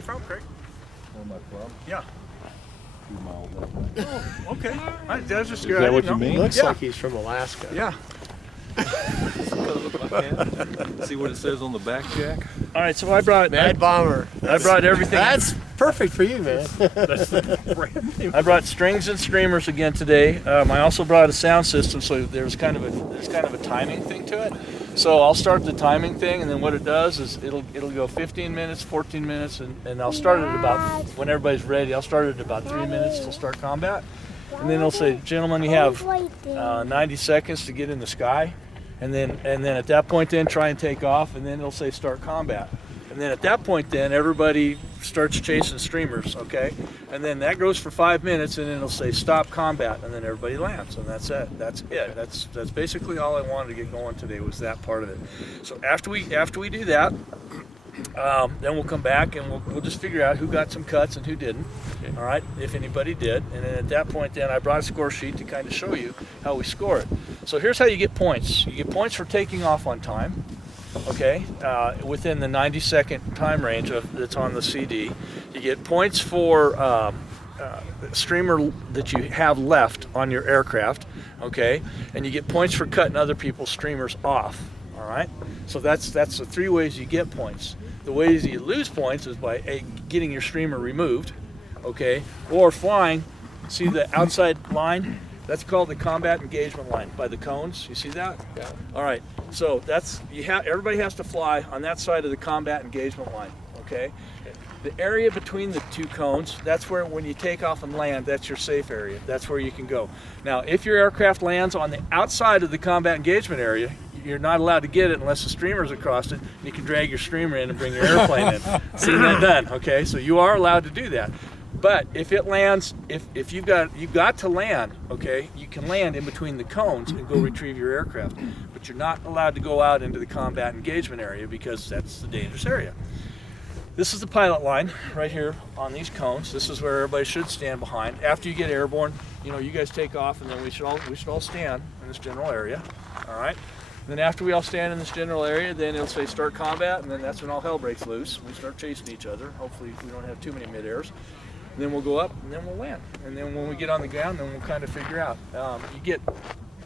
you from, Craig? Where am I from? Yeah. 2 miles that way. Oh, okay. That's just Is good. that what you mean? Looks Yeah. like he's from Alaska. Yeah. See what it says on the back, Jack? All right, so I brought Bomber. I brought everything. That's perfect for you, man. I brought strings and streamers again today. I also brought a sound system, so there's kind of a timing thing to it. So I'll start the timing thing, and then what it does is it'll go 15 minutes, 14 minutes, and I'll start it about when everybody's ready. I'll start it at about 3 minutes till start combat, and then it'll say, "Gentlemen, you have 90 seconds to get in the sky," and then at that point, then try and take off, and then it'll say start combat. And then at that point, then everybody starts chasing streamers, okay? And then that goes for 5 minutes, and then it'll say stop combat, and then everybody lands, and that's it. That's basically all I wanted to get going today was that part of it. So after we do that, then we'll come back and we'll just figure out who got some cuts and who didn't. All right, if anybody did, and then at that point, then I brought a score sheet to kind of show you how we score it. So here's how you get points. You get points for taking off on time. Okay, within the 90-second time range that's on the CD. You get points for streamer that you have left on your aircraft, okay, and you get points for cutting other people's streamers off. All right, so that's the 3 ways you get points. The ways you lose points is by getting your streamer removed, okay, or flying. See the outside line? That's called the combat engagement line by the cones. You see that? Yeah. All right. So everybody has to fly on that side of the combat engagement line. Okay. The area between the 2 cones, that's where when you take off and land, that's your safe area. That's where you can go. Now, if your aircraft lands on the outside of the combat engagement area, you're not allowed to get it unless the streamer's across it. And you can drag your streamer in and bring your airplane in. See that done? Okay. So you are allowed to do that. But if it lands, if you've got to land, okay, you can land in between the cones and go retrieve your aircraft. But you're not allowed to go out into the combat engagement area because that's the dangerous area. This is the pilot line right here on these cones. This is where everybody should stand behind. After you get airborne, you guys take off, and then we should all stand in this general area. All right. And then after we all stand in this general area, then it'll say start combat, and then that's when all hell breaks loose. We start chasing each other. Hopefully we don't have too many mid-airs. Then we'll go up, and then we'll land. And then when we get on the ground, then we'll kind of figure out. You get,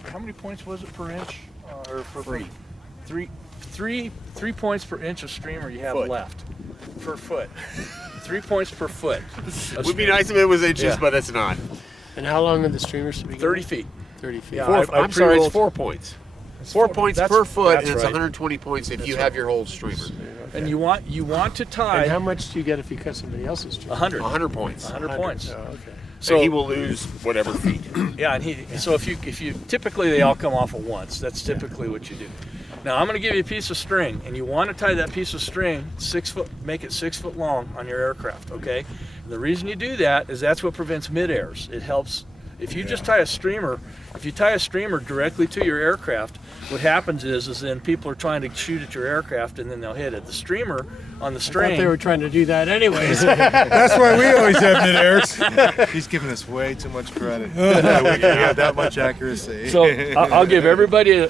how many points was it per inch? Or for three points per inch of streamer you have left. Per foot. 3 points per foot. It would be nice if it was inches, but it's not. And how long are the streamers to begin? 30 feet. 30 feet. Yeah, I'm sorry, it's 4 points. It's 4 points per foot, and it's right. 120 points if you have your whole streamer. Okay. And you want to tie And how much do you get if you cut somebody else's streamer? 100. 100 points. 100 points. Oh, okay. So he will lose whatever feet. Yeah, so if you typically they all come off at once. That's typically what you do. Now I'm going to give you a piece of string, and you want to tie that piece of string 6 foot, make it 6 foot long on your aircraft. Okay. And the reason you do that is that's what prevents mid-airs. It helps. If you just tie a streamer, directly to your aircraft, what happens is then people are trying to shoot at your aircraft and then they'll hit it. The streamer on the I string. thought they were trying to do that anyways. That's why we always have mid-airs. He's giving us way too much credit. We have that much accuracy. So I'll give everybody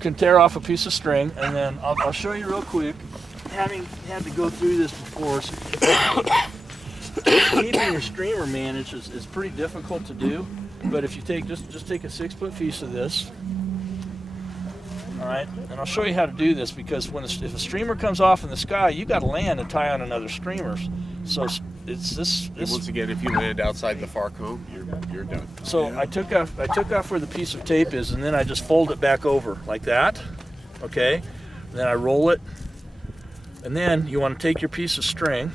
can tear off a piece of string, and then I'll show you real quick. Having had to go through this before, so keeping your streamer managed is pretty difficult to do. But if you take just take a 6 foot piece of this, all right, and I'll show you how to do this because if a streamer comes off in the sky, you got to land and tie on another streamer. So it's this. Once again, if you land outside the far cone, you're done. So I took off where the piece of tape is, and then I just fold it back over like that. Okay, and then I roll it, and then you want to take your piece of string,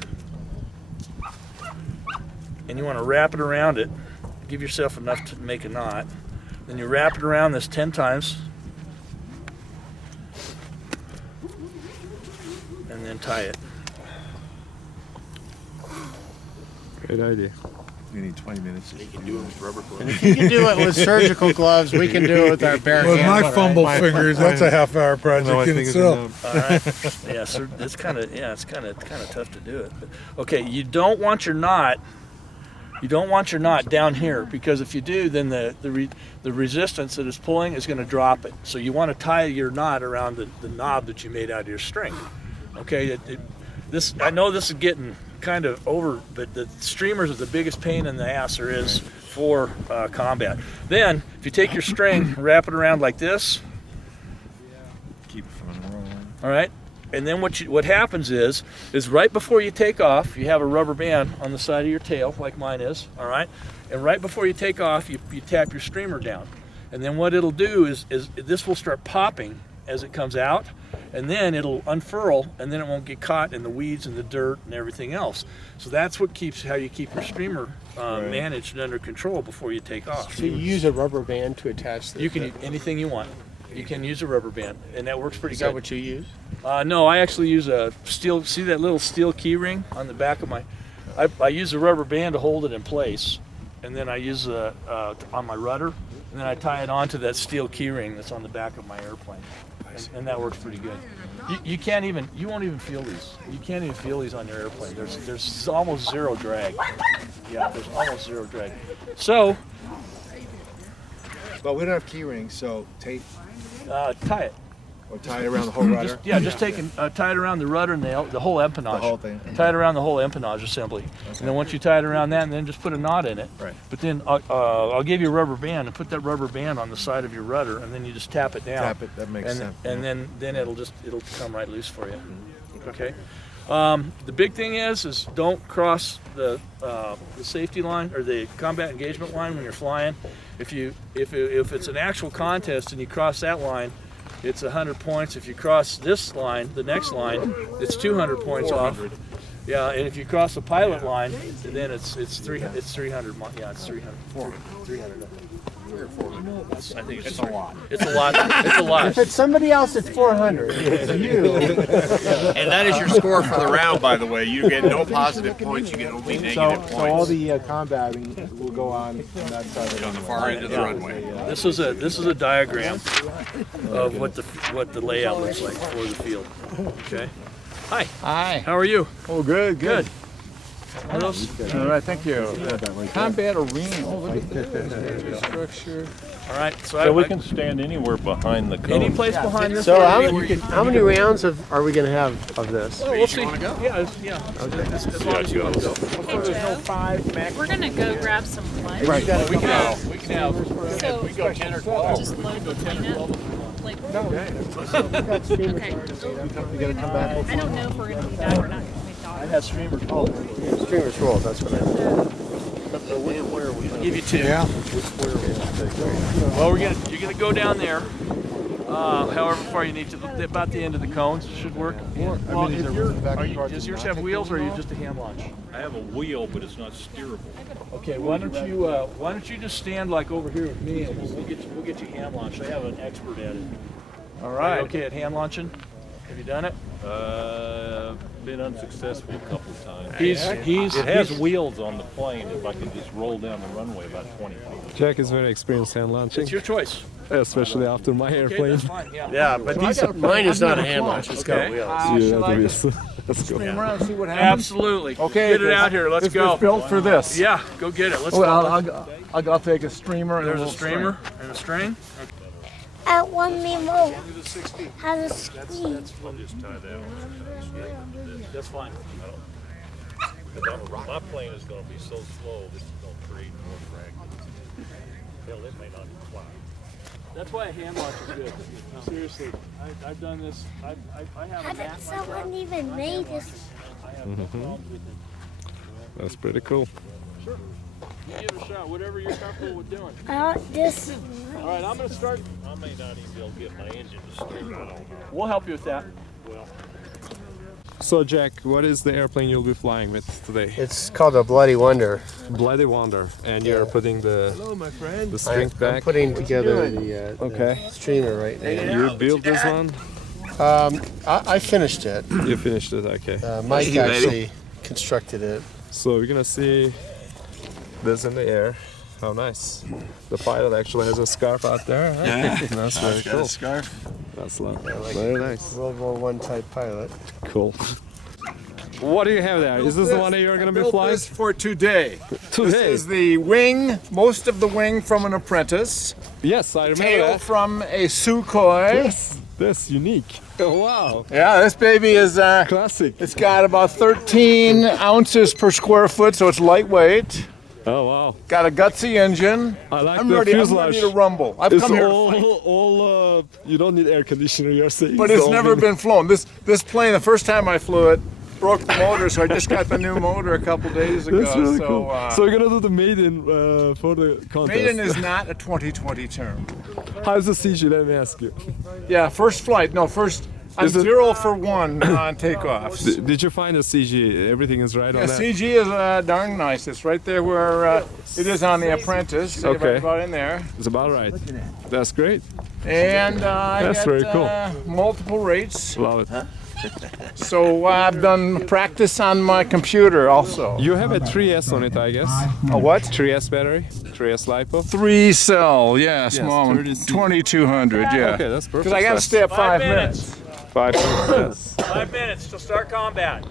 and you want to wrap it around it. Give yourself enough to make a knot. Then you wrap it around this 10 times, and then tie it. Good idea. We need 20 minutes. You can do it with rubber And gloves. if you can do it with surgical gloves, we can do it with our bare With hands. my right? fumble fingers, that's a half-hour No, project I in think itself. All right. Yeah, so it's kind of tough to do it. But, okay, you don't want your knot down here because if you do, then the resistance that is pulling is going to drop it. So you want to tie your knot around the knob that you made out of your string. Okay, this, I know this is getting kind of over, but the streamers are the biggest pain in the ass there is for combat. Then, if you take your string, wrap it around like this, Keep it from rolling. all right, and then what happens is right before you take off, you have a rubber band on the side of your tail, like mine is, all right, and right before you take off, you tap your streamer down, and then what it'll do is this will start popping as it comes out, and then it'll unfurl, and then it won't get caught in the weeds and the dirt and everything else. So that's how you keep your streamer managed and under control before you take off. So you use a rubber band to attach the... You can anything you want. You can use a rubber band, and that works pretty Is good. that what you use? No, I actually use a steel. See that little steel key ring on the back of my? I use a rubber band to hold it in place, and then I use on my rudder, and then I tie it onto that steel key ring that's on the back of my airplane, and that works pretty good. You won't even feel these. You can't even feel these on your airplane. There's almost zero drag. Yeah, there's almost zero drag. So But we don't have key rings, so tape tie it. or tie it around the whole rudder. Just tie it around the rudder and the whole empennage. The whole thing. Tie it around the whole empennage assembly. And then once you tie it around that, and then just put a knot in it. Right. But then I'll give you a rubber band and put that rubber band on the side of your rudder, and then you just tap it down. Tap it, that makes and, sense. And then it'll come right loose for you. Okay. The big thing is don't cross the safety line or the combat engagement line when you're flying. If it's an actual contest and you cross that line, it's 100 points. If you cross this line, the next line, it's 200 points off. Yeah, and if you cross the pilot line, then it's 300. Yeah, it's 300. 300. I think it's a lot. It's a lot. It's a lot. If it's somebody else, it's 400. It's you. And that is your score for the round, by the way. You get no positive points, you get only negative points. So all the combating will go on that side. On the far end of the runway. This is a diagram of what the layout looks like for the field. Okay. Hi. Hi. How are you? Oh, good, Good. Are those? All right, thank you. Combat arena. Oh, look at this structure. All right. So we can stand anywhere behind the cone. Any place behind this. So area. how many rounds are we going to have of this? Oh, we'll see. Yeah. As long as you want to go. We're gonna go grab some lunch. We can have. So We go 10 or 12. just load the plane up. Like, okay. You got to come back. I don't know if we're gonna be back or not. I have streamers. Oh, Streamers roll, that's what I meant. give you two. Yeah. Well, you're gonna go down there. However far you need to, about the end of the cones should work. Well, does yours have wheels or are you just a hand launch? I have a wheel, but it's not steerable. Okay, why don't you just stand like over here with me and we'll get you hand launched. I have an expert at it. All Are you okay at hand launching? Have you done it? Been unsuccessful a couple of times. It has wheels on the plane if I can just roll down the runway about 20 feet. Jack is very experienced hand launching, It's your choice. especially after my Okay, airplane. that's fine. Yeah. Yeah, but mine is not a hand launch, it's got Okay. wheels. Let's go. Around and see what happens. Absolutely. Okay, Get it out here. Let's It's go. built for this. Yeah, go get it. Let's Well, go. I'll take a streamer. And There's a little streamer and a string. I want me more. How to squeeze. I'll just tie that one. That's fine. My plane is going to be so slow, this is going to create more drag. Hell, it may not even fly. That's why a hand launch is good. Seriously, I've done this. I have How a did mat someone even make this? I have no problems with it. That's pretty cool. Sure. You give it a shot. Whatever you're comfortable with doing. I want this. All right, I'm going to start. I may not even be able to get my engine to start. I don't know. We'll help you with that. Well, So Jack, what is the airplane you'll be flying with today? It's called a Bloody Wonder. Bloody Wonder, and you're putting the string I'm back. putting together the Okay. streamer right now. You built this one? I finished it. You finished it, okay. Mike actually constructed it. So we're gonna see this in the air. How nice. The pilot actually has a scarf out there. Huh? Yeah. That's very cool. Scarf. That's very nice. World War I type pilot. Cool. What do you have there? Is this the one that you're gonna be Built flying this for today. This today? is the wing, most of the wing from an apprentice. Yes, I remember Tail that. from a Sukhoi. That's unique. Oh, wow. Yeah, this baby is Classic. it's got about 13 ounces per square foot, so it's lightweight. Oh, wow. Got a gutsy engine. I like I'm the ready fuselage. to rumble. I've It's come here to all, fight. you don't need air conditioner, you're saying. But it's so never been flown. This plane, the first time I flew it, broke the motor, so I just got the new motor a couple days ago. That's really so, cool. So you're gonna do the maiden for the contest. maiden is not a 2020 term. How's the CG? Let me ask you. Yeah, first flight. No, first. I'm Is it- 0 for 1 on takeoffs. Did you find the CG? Everything is right Yeah, on that? CG is darn nice. It's right there where it is on The Apprentice. Okay. Right about in there. It's about right. That's great. And I That's got very cool. multiple rates. Love it. So I've done practice on my computer also. You have a 3S on it, I guess. A what? 3S battery? 3S LiPo? 3 cell, yeah, small one. 30C. 2200, yeah. Okay, that's perfect. Because I got to size. stay up 5 minutes. minutes. 5 minutes. 5 minutes till start combat.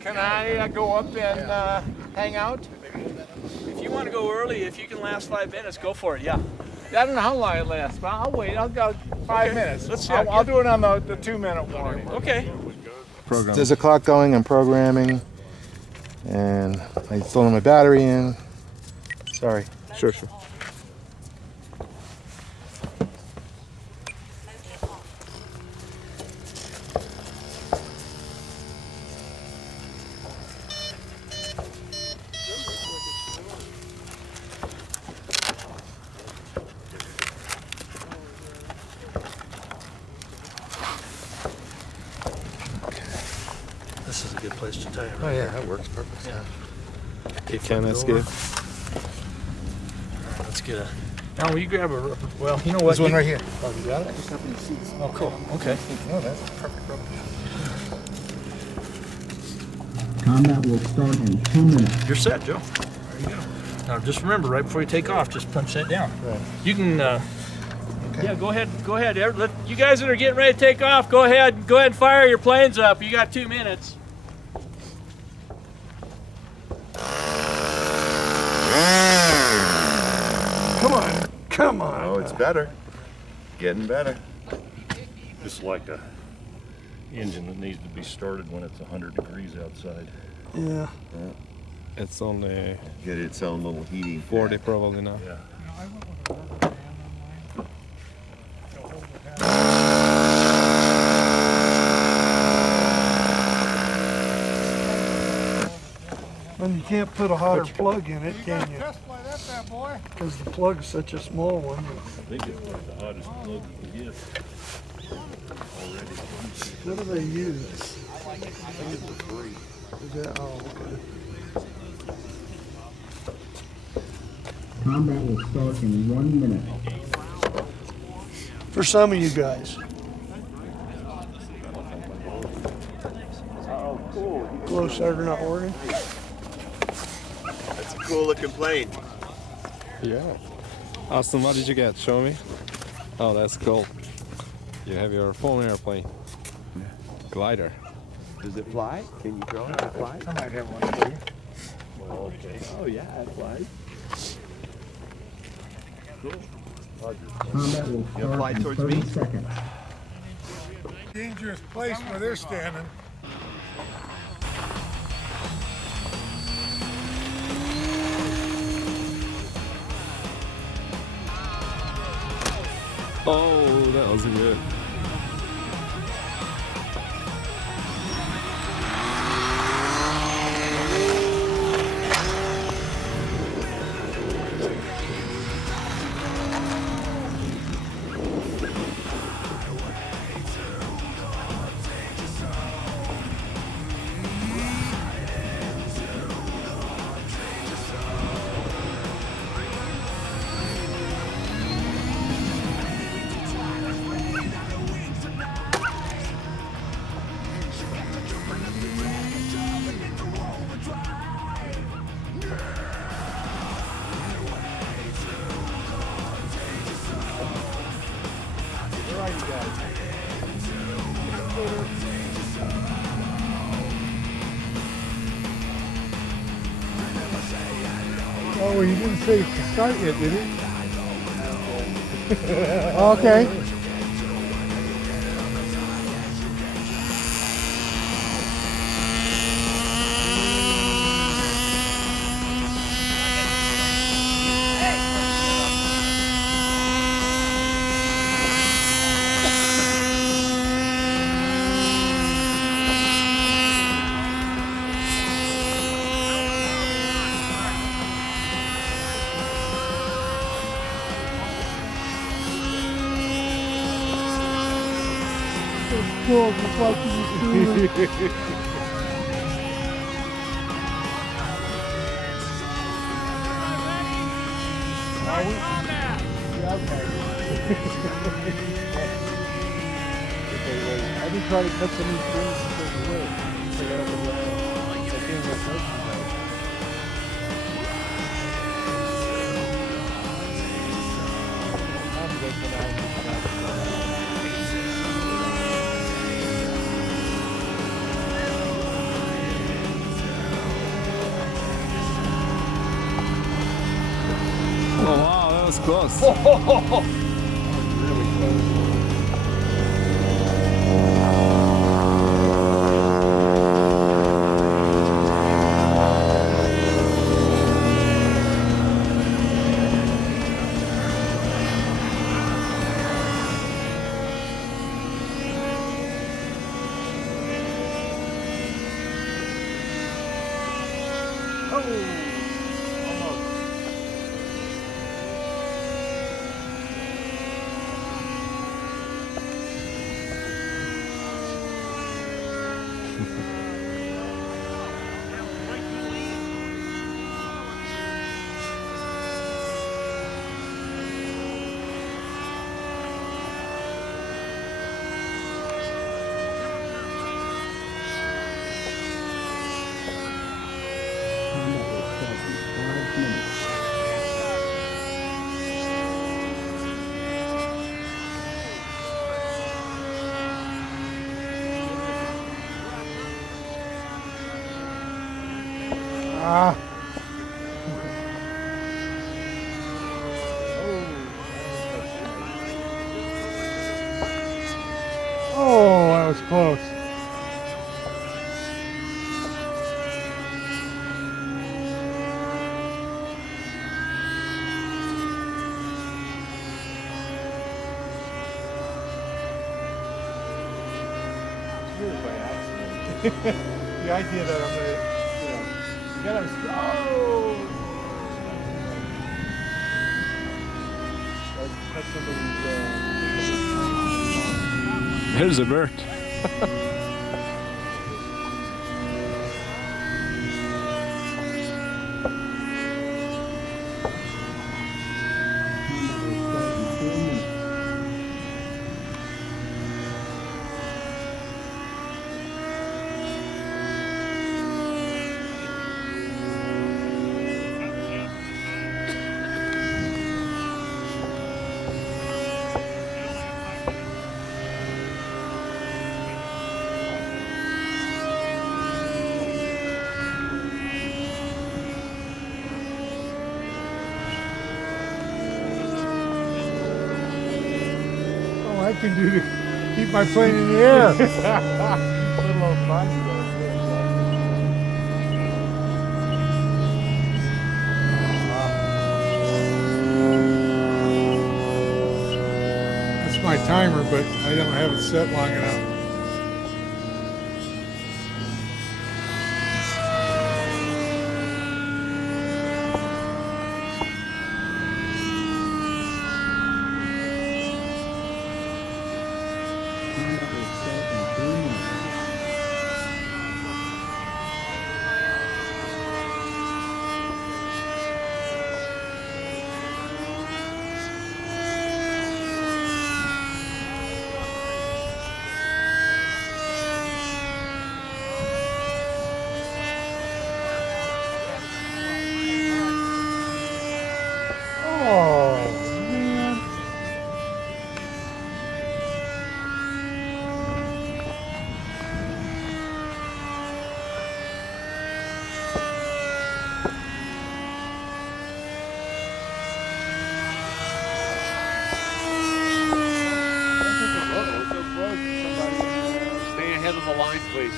Can I go up and hang out? If you want to go early, if you can last 5 minutes, go for it. Yeah. I don't know how long it lasts, but I'll wait. I'll go 5 minutes. Let's I'll do it on the 2-minute warning. Okay. There's a clock going. I'm programming, and I still have my battery in. Sorry. Sure, sure. This is a good place to tie it. Oh yeah, that works perfect. Okay, Can I flip it skip? over. Let's get a. Now, will you grab a rubber? Well, you know what? There's one you- right here. Oh, cool. Okay. Oh, that's perfect rubber. Combat will start in 2 minutes. You're set, Joe. There you go. Now, just remember, right before you take off, just punch that down. Right. You can. Yeah, go ahead. Go ahead. You guys that are getting ready to take off, go ahead. Go ahead and fire your planes up. You got 2 minutes. Come on. Oh, it's better. Getting better. It's like a engine that needs to be started when it's 100 degrees outside. Yeah. It's only Get its own little heating. 40 probably now. Yeah. And you can't put a hotter plug in it, can you? Because the plug's such a small one. I think it's like the hottest plug we get. What do they use? Is that, oh, okay. Combat will start in 1 minute. For some of you guys. Glow starter not working? That's a cool looking plane. Yeah. Austin, what did you get? Show me. Oh, that's cool. You have your foam airplane. Glider. Does it fly? Can you throw it? Does it fly? I might have one for you. Well, okay. Oh yeah, it flies. Combat will start fly in towards 30 me? seconds. Dangerous place where they're standing. Oh, that was good. Oh, well, you didn't say start yet, did you? Okay. cool, just watching you scream. I've been trying to cut some of these strings because of wood. So I got up and I can't get touch. Oh wow, that was close. Combat will start in 5 minutes. Ah. Oh, that was close. The idea that I'm gonna, you gotta, oh! Cut somebody's, There's a bird. Combat will start in 4 minutes. oh, I can do to keep my plane in the air. Little old bicycle. That's my timer, but I don't have it set long enough. Combat will start in 3 minutes. Oh, man. Stay ahead of the line, please.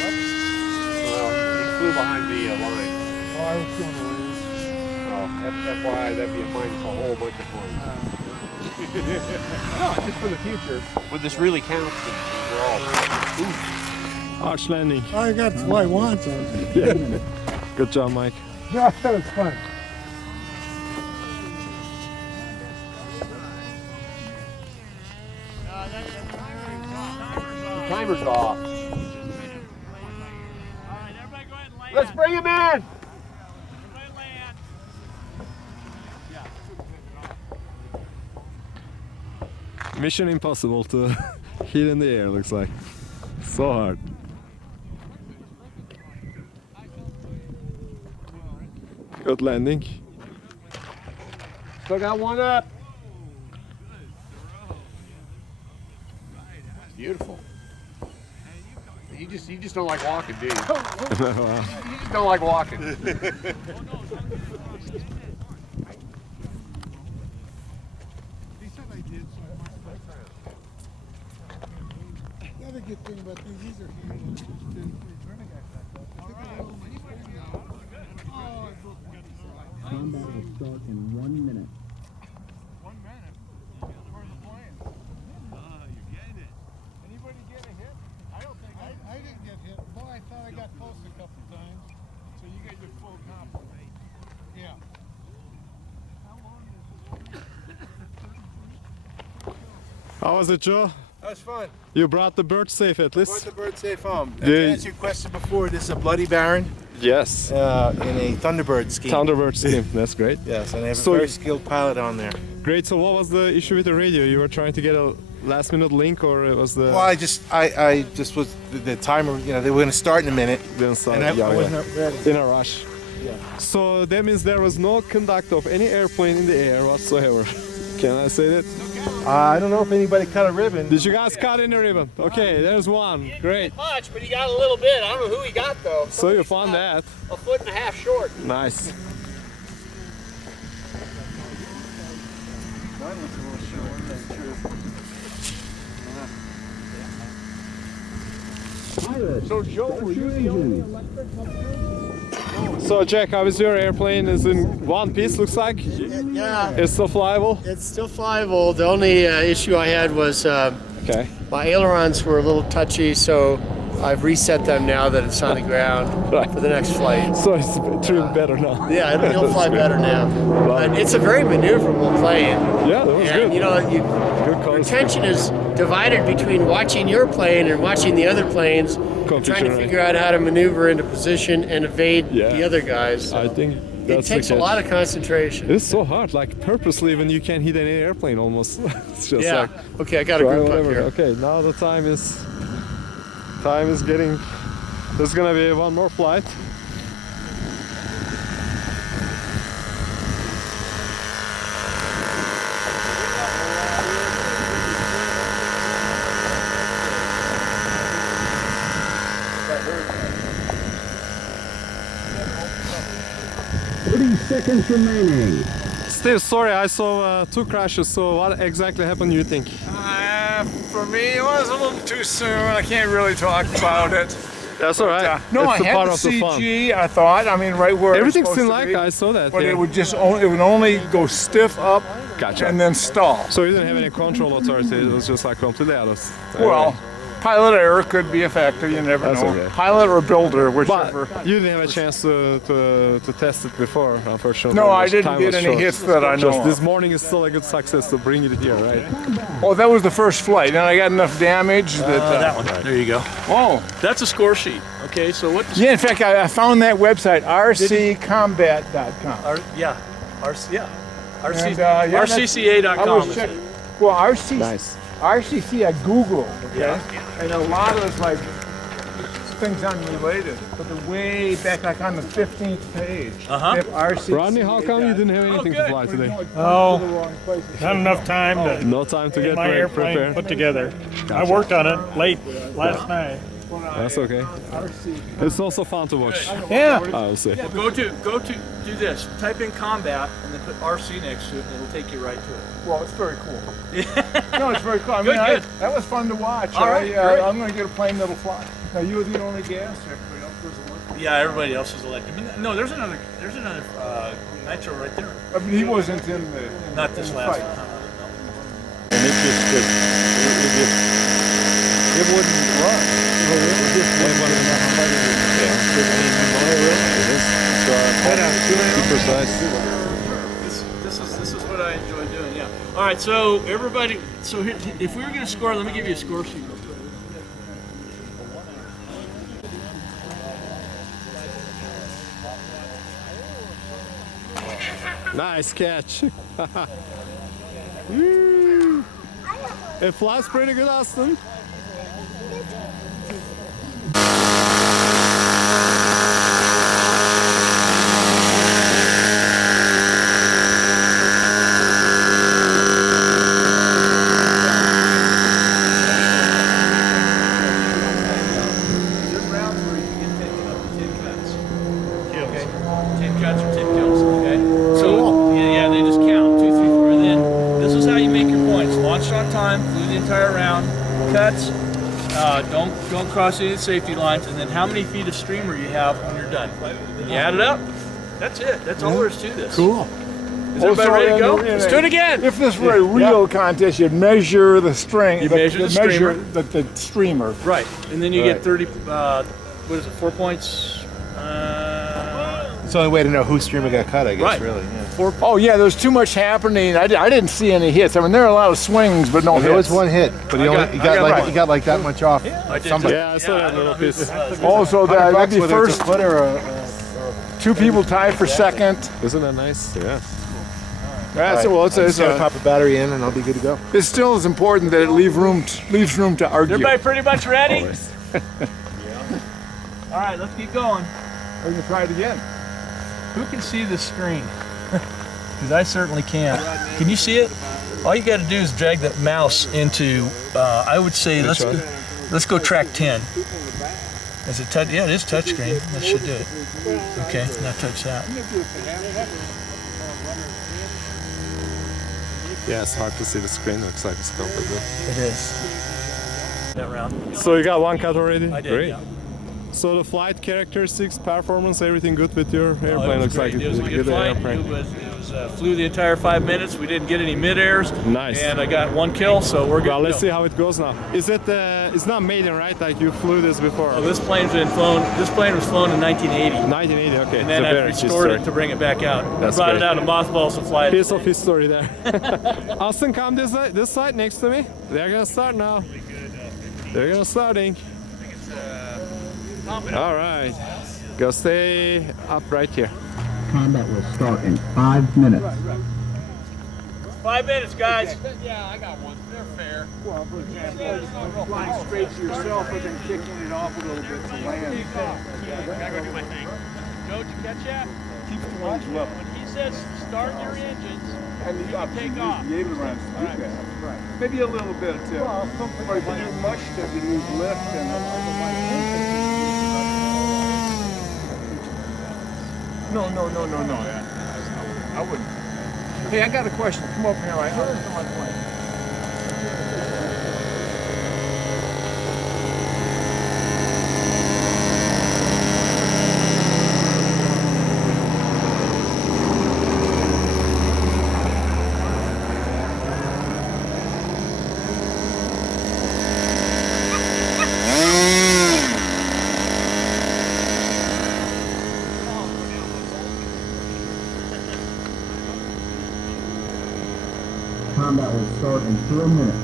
What? Well, he flew behind the line. Oh, I was going to lose. FYI, that'd be a minus a whole bunch of points. No, just for the future. Would this really count? We're all. Arch landing. I got what I want. Good job, Mike. Yeah, that was fun. timer's off. Let's bring him in. Mission impossible to hit in the air, looks like. So hard. Good landing. Still got one up. Beautiful. You just don't like walking, do you? You just don't like walking. The other good thing about these are Combat will start in 1 minute. 1 minute? Where's the plane? You're getting it. Anybody get a hit? I don't think I didn't get hit. Boy, I thought I got close a couple times. So you got your full compliment. Yeah. How was it, Joe? That was fun. You brought the bird safe at Brought least? the bird safe home. Did- To answer your question before, this is a Bloody Baron Yes. in a Thunderbird scheme. Thunderbird scheme, that's great. Yes, and I have So- a very skilled pilot on there. Great, so what was the issue with the radio? You were trying to get a last minute link, or it was the... Well, I just was the timer. You know, they were going to start in a minute, Didn't start, and I yeah, wasn't ready. in a rush. So that means there was no conduct of any airplane in the air whatsoever. Can I say that? I don't know if anybody cut a ribbon. Did you guys cut any ribbon? Okay, there's one. Great. Much, but he got a little bit. I don't know who he got though. So you found that. 1.5 foot short. Nice. So Joe, were you the only electric? So Jack, how is your airplane? Is in one piece, looks like? Yeah, It's still flyable? it's still flyable. The only issue I had was Okay. my ailerons were a little touchy, so I've reset them now that it's on the ground Right. for the next flight. So it's trimmed better now. Yeah, it'll fly better now. But it's a very maneuverable plane. Yeah, that was And good. you know, Good your concept. attention is divided between watching your plane and watching the other planes, trying to Competition, right? figure out how to maneuver into position and evade Yeah. the other guys. So I think it that's takes the a lot catch. of concentration. It's so hard, like purposely when you can't hit any airplane almost. It's just Yeah. like Okay, I got a try group up whatever. here. Okay, now the time is getting. There's gonna be one more flight. Seconds remaining. Steve, sorry, I saw 2 crashes. So what exactly happened? You think? For me, it was a little too soon. I can't really talk about it. That's all right. No, it's I a had part the of the fun. CG. I thought. I mean, right where Everything it's seemed supposed like to be, I saw that. but yeah. it would only go stiff up, Gotcha. and then stall. So you didn't have any control authority. It was just like completely out of. Well, pilot error could be a factor. You never That's know. okay. Pilot or builder, whichever. But you didn't have a chance to test it before, unfortunately. No, I Just didn't time get was any short. hits that I know Just of. this morning is still a good success to bring it here, right? Oh, that was the first flight, and I got enough damage that. That one. There you go. Oh, That's a score sheet. Okay, so what? yeah. In fact, I found that website, rccombat.com. Yeah. RCCA.com. And, yeah, I RCCA.com. was checking. Well, Nice. RCC, I Google, okay? Yeah. And a lot of like things unrelated, but the way back like on the 15th page. Uh-huh. they have RCC. Rodney, how come you didn't have anything to good. fly today? Oh, To the wrong place. not enough time to No time to get get my airplane prepared. put together. I worked on it late last night. That's okay. It's also fun to watch. Yeah. I will say. Go to do this. Type in combat and then put RC next to it, and it'll take you right to it. Well, it's very cool. No, it's very cool. I Good, mean, good. that was fun to watch. All right, great. I'm going to get a plane that'll fly. Now, you were the only gas. Everybody else was electric. Yeah, everybody else is elected. But no, there's another nitro right there. I mean, he wasn't in the. Not this in the last fight. one. And it wouldn't run. It was just This is what I enjoy doing. Yeah. All right. So everybody. So here, if we were going to score, let me give you a score sheet. Nice catch. Woo. It flies pretty good, Austin. Cuts, don't cross any safety lines, and then how many feet of streamer you have when you're done. Then you add it up. That's it. That's all there is to this. Cool. Is everybody ready to go? Let's do it again. If this were a real contest, you'd measure the string. You measure the streamer. Right, and then you get 30. What is it? 4 points. It's the only way to know whose streamer got cut, I guess. Right. Really. Yeah. Oh yeah, there's too much happening. I didn't see any hits. I mean, there are a lot of swings, but no hits. There was one hit, but he got like that much off. Somebody. Yeah, I saw that little piece. Also, that'd be Whether it's first. a foot or Two people tied for second. Isn't that nice? Yeah. That's well. I'm just gonna pop a battery in, and I'll be good to go. It still is important that it leaves room to argue. Everybody pretty much ready? All right, let's keep going. We're gonna try it again. Who can see the screen? Because I certainly can't. Can you see it? All you got to do is drag that mouse into. I would say let's go track 10. Is it touch? Yeah, it is touchscreen. That should do it. Okay, now touch that. Yeah, it's hard to see the screen. Looks like it's comfortable. It is. That round. So you got one cut already? I did. Great. Yeah. So the flight characteristics, performance, everything good with your airplane? Looks like it was a good good flight. airplane. Flew the entire 5 minutes. We didn't get any mid-airs. Nice. And I got one kill, so we're good. Well, to let's go. see how it goes now. Is it? It's not maiden, right? Like you flew this before? Oh, this plane's been flown. This plane was flown in 1980. 1980. Okay. And then I restored it to bring it back out. That's I brought great. it out of mothballs to fly it. Piece of history there. Austin, come this side next to me. They're gonna start now. They're gonna starting. All right. Go stay up right here. Combat will start in 5 minutes. 5 minutes, guys. Yeah, I got one. They're fair. Well, for example, flying straight to yourself, but then kicking it off a little bit to land. Gotta go do my thing. Joe, did you catch that? Keep the wings level. When he says start your engines, And you take off. be able to run to do that. Maybe a little bit too. Well, or if you do much tip, you lose lift and. No. I wouldn't. Hey, I got a question. Come up here. I heard from my plane. Combat will start in 3 minutes.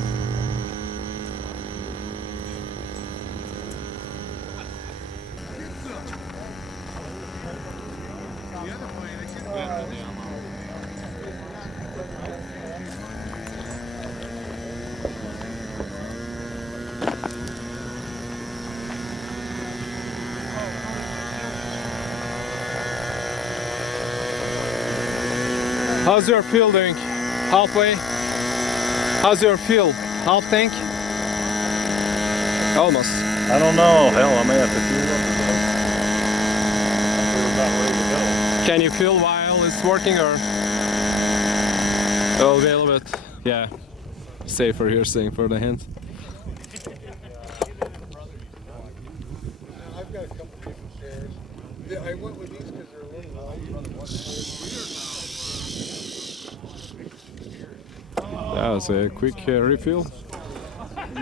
How's your fuel doing? Halfway? How's your fuel? Half tank? Almost. I don't know. Hell, I may have to fuel up again. We're about ready to go. Can you fuel while it's working, or? It'll be a little bit, yeah, safer here, staying for the hand. I've got a couple different chairs. Yeah, I went with these because they're a little light. That was a quick refill. At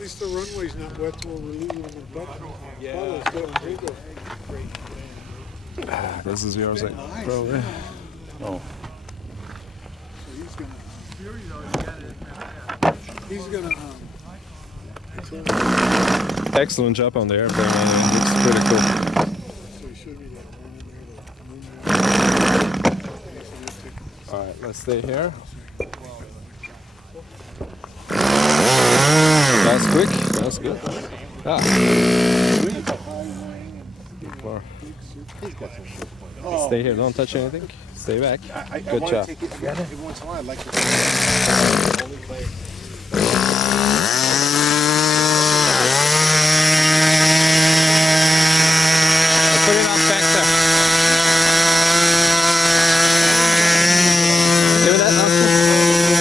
least the runway's not wet till we're leaving the button. This is yours, probably. Oh. He's gonna Excellent job on the airplane, man. It looks pretty cool. Alright, let's stay here. That's quick, that's good. Ah. Stay here, don't touch anything. Stay back. Good job. Put it up back there. Give me that,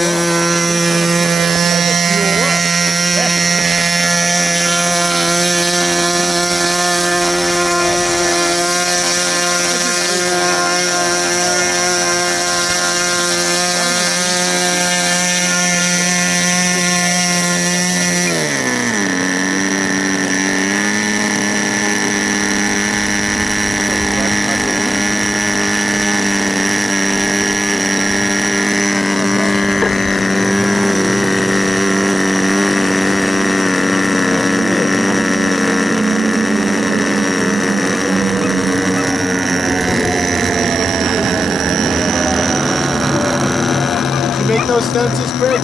Make those stunts is great.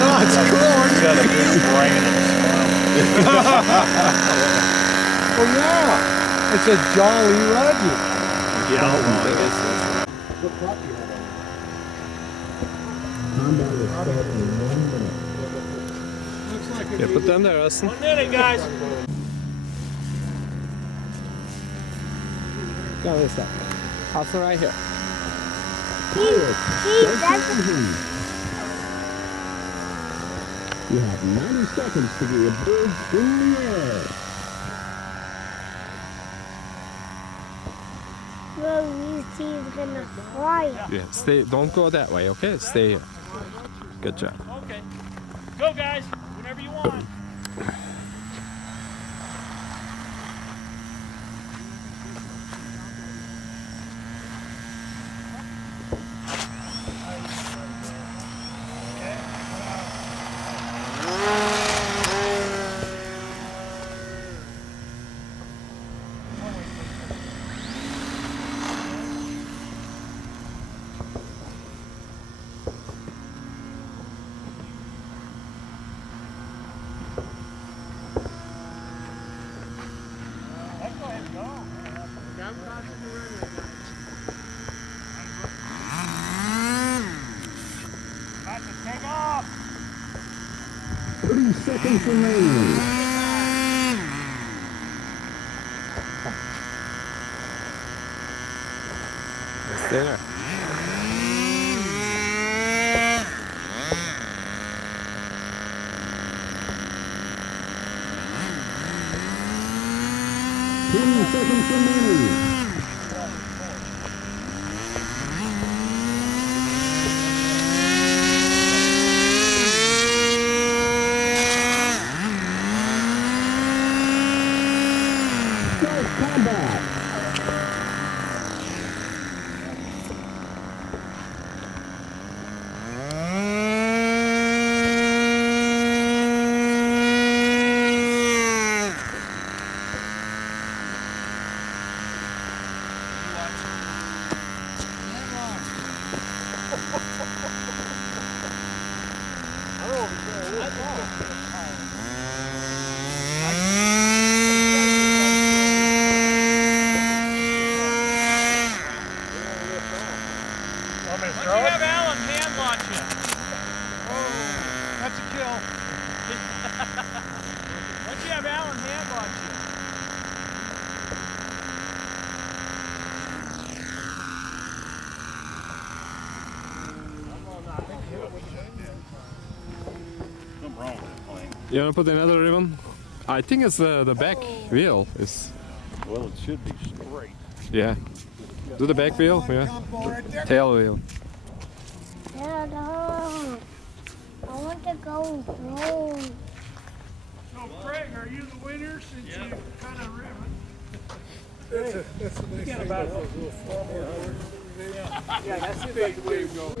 No, it's cool. He's got a good brain in his Oh yeah, it's a Jolly Roger. Combat will start in 1 minute. yeah, put them there, Austin. 1 minute, guys. Go this side. Austin, right here. You have 90 seconds to get your birds in the air. Whoa, you see he's gonna fly. Yeah, stay. Don't go that way, okay? Stay here. Good job. Okay. Go, guys. Whenever you want. About to take off. 30 seconds remaining. Stay there. Seconds remaining. Start combat. Why don't you have Alan hand launch you? That's a kill. Why don't you have Alan hand launch you? Something wrong with that plane. You wanna put another ribbon? I think it's the back wheel. Is Well, it should be straight. yeah. Do the back wheel, yeah. Tail wheel. Dad, I want to go home. So, Craig, are you the winner since you cut a ribbon? That's what they say about those little farmer. Yeah, that's the big way to go.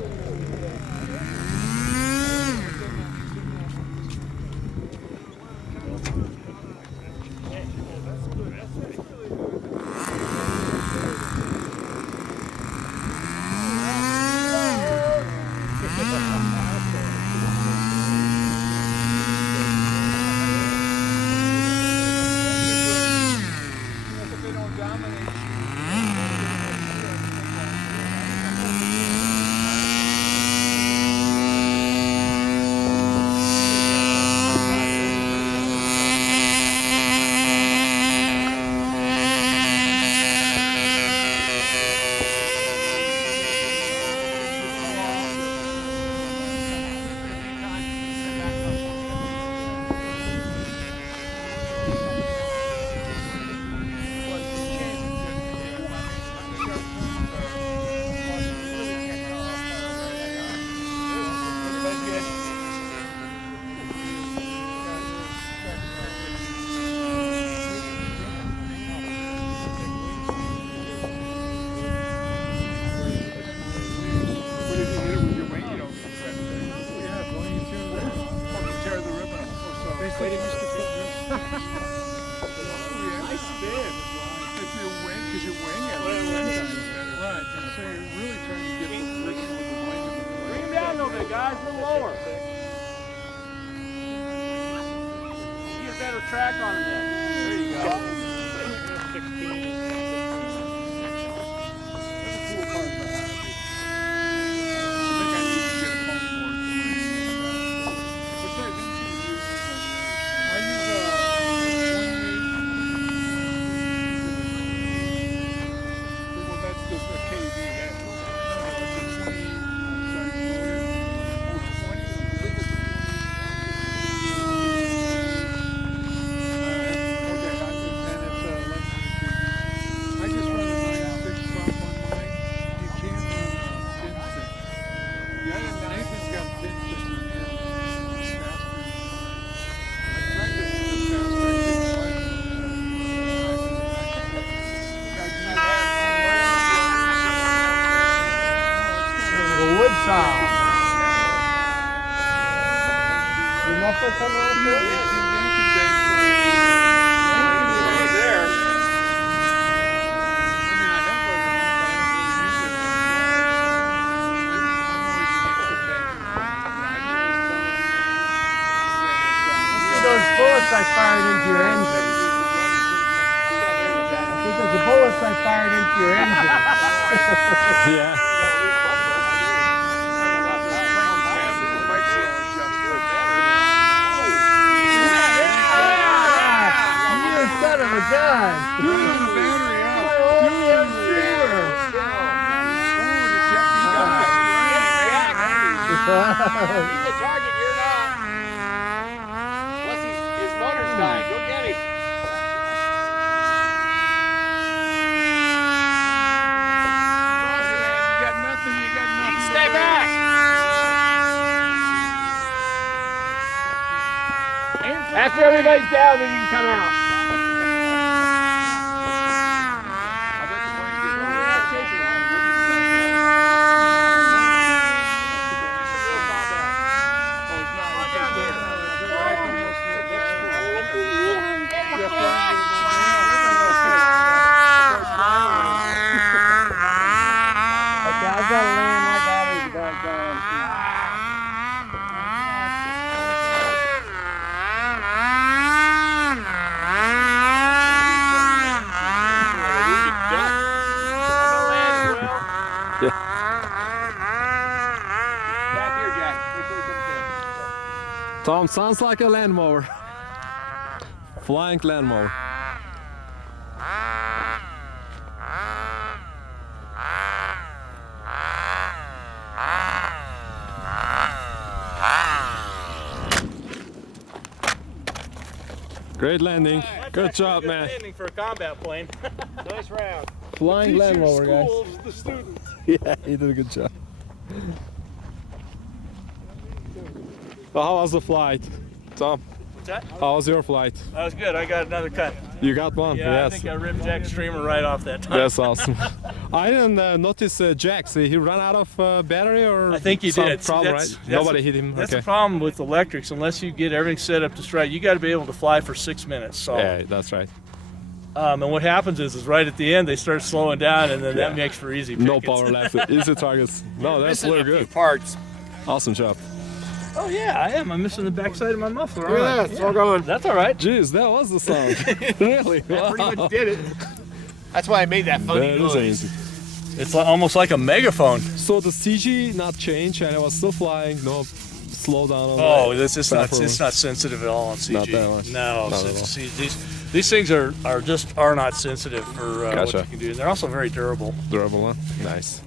Guys, a little lower. Get a better track on him then. There you go. 16. I fired into your engine. Because the bullets I fired into your engine. Yeah. You son of a gun. Turn the battery out. He's the target, you're not. Plus his motor's dying. Go get him. You got nothing. Stay back. After everybody's down, then you can come out. Tom, sounds like a lawnmower. Flying lawnmower. Great landing. Good job, man. Landing for a combat plane. Nice round. Flying lawnmower, guys. The students. Yeah, he did a good job. So how was the flight, Tom? What's that? How was your flight? That was good. I got another cut. You got one? Yeah, Yes. I think I ripped Jack's streamer right off that time. That's awesome. I didn't notice Jack. He ran out of battery, or I think he some did. problem, That's- right? that's Nobody the- hit him. That's Okay. the problem with electrics. Unless you get everything set up just right, you got to be able to fly for 6 minutes. So, Yeah, that's right. and what happens is right at the end they start slowing down, and then Yeah. that makes for easy. No pickets. power left. Easy targets. No, that's Missing really a few good. parts. Awesome job. Oh yeah, I am. I'm missing the backside of my muffler. Look at All right. that, it's all going. That's all right. Jeez, that was the sound. Really? That pretty much did it. That's why I made that funny That is noise. amazing. It's almost like a megaphone. So the CG not changed, and it was still flying. No slow down on Oh, the this is not. platform. It's not sensitive at all on CG. Not that much. No, Not at all. see, these things are not sensitive for what Gotcha. you can do. And they're also very durable. Durable one. Nice.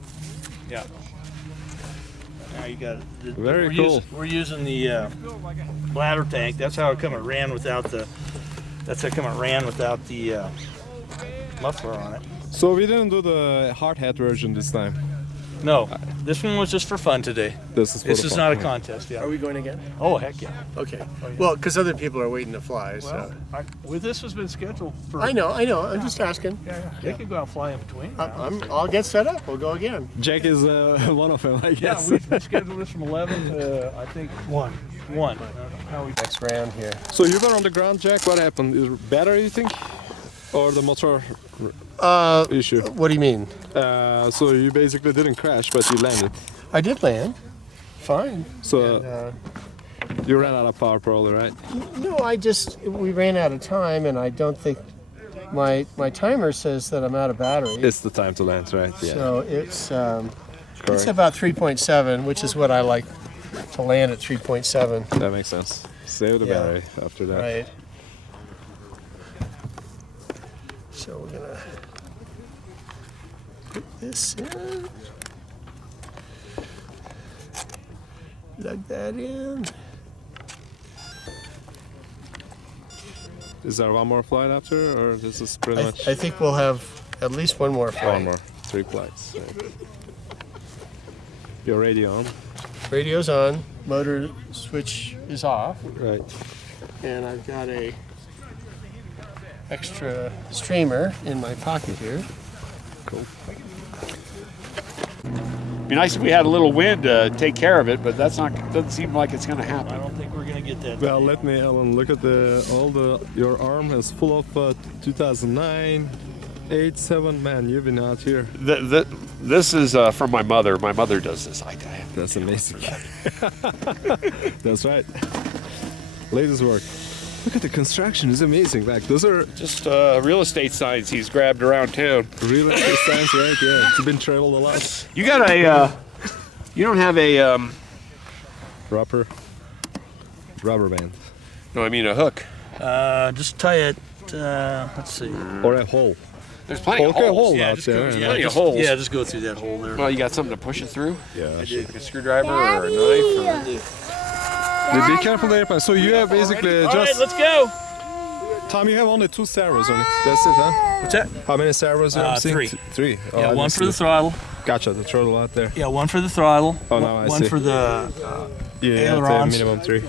Yeah. Now you got it. Very cool. We're using the bladder tank. That's how it come. It ran without the. That's how come it ran without the muffler on it. So we didn't do the hard hat version this time. No, this one was just for fun today. This is for This the is fun. not a contest. Yeah. Are we going again? Oh heck yeah. Okay. Well, because other people are waiting to fly, so. Well, this has been scheduled for. I know. I'm just asking. They could go out and fly in between. I'll get set up. We'll go again. Jack is one of them, I Yeah, guess. we scheduled this from 11 to I think 1. How we Next round here. So you were on the ground, Jack. What happened? Is it battery, you think? Or the motor issue? What do you mean? So you basically didn't crash, but you landed. I did land. Fine. So And, you ran out of power probably, right? no, we ran out of time, and I don't think my timer says that I'm out of battery. It's the time to land, right? Yeah. So it's Correct. about 3.7, which is what I like to land at 3.7. That makes sense. Save the Yeah. battery after that. Right. So we're gonna put this in. Plug that in. Is there one more flight after, or this is pretty much I think we'll have at least one more flight. one more? 3 flights. Right. Your radio on. Radio's on. Motor switch is off. Right. And I've got a extra streamer in my pocket here. Cool. Be nice if we had a little wind to take care of it, but doesn't seem like it's going to I happen. don't think we're gonna get that. Well, let me, Alan, look at your arm is full of 2009, 87. Man, you've been out here. This is from my mother. My mother does this. That's amazing. That's right. Latest work. Look at the construction. It's amazing. Like those are Just real estate signs he's grabbed around town. real estate signs, right? Yeah, it's been traveled a lot. You got a, you don't have a, Rubber band no, I mean a hook. Just tie it. Let's see. or a hole. There's plenty of Okay, holes. hole Yeah, out just go, there. yeah, Plenty of just, holes. yeah, just go through that hole there. Well, you got something to push it through? Yeah, sure. Like a screwdriver or a knife? Be careful there. So you have basically All right, just let's go. Tom. You have only 2 servos on it. That's it, huh? What's that? How many servos? I'm seeing? 3. 3. Oh, Yeah, I one missed for the it. throttle. Gotcha. The throttle out there. Yeah, one for the throttle. Oh, now I one see. for the. Yeah, ailerons. minimum 3.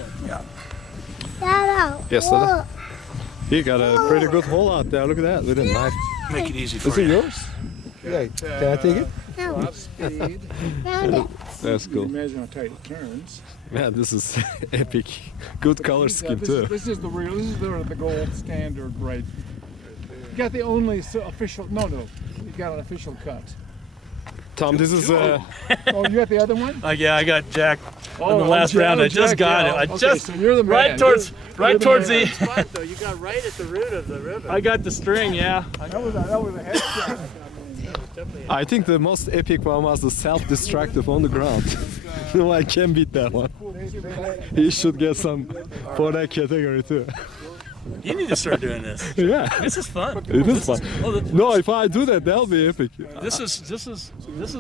Dada, Yes, Dada. You got a pretty good hole out there. Look at that with a knife. Make it easy for Is it you. yours? Yeah. Can I take it? no, Speed. Dada. That's cool. Imagine how tight it turns. Man, this is epic. Good color scheme too. This is the gold standard, right? You got the only official. No, you got an official cut. Tom, this is Oh, you got the other one? Yeah, I got Jack in the Oh, last Jack- round. I just Jack, got yeah. it. I Okay, just so you're the man. right towards the the. Though you got right at the root of the river. I got the string. Yeah. That was a headshot. I think the most epic one was the self-destructive on the ground. No, I can't beat that one. He should get some for that category too. You need to start doing this. Yeah, This is fun. it is fun. Well, No, if I do that, that'll be epic. this is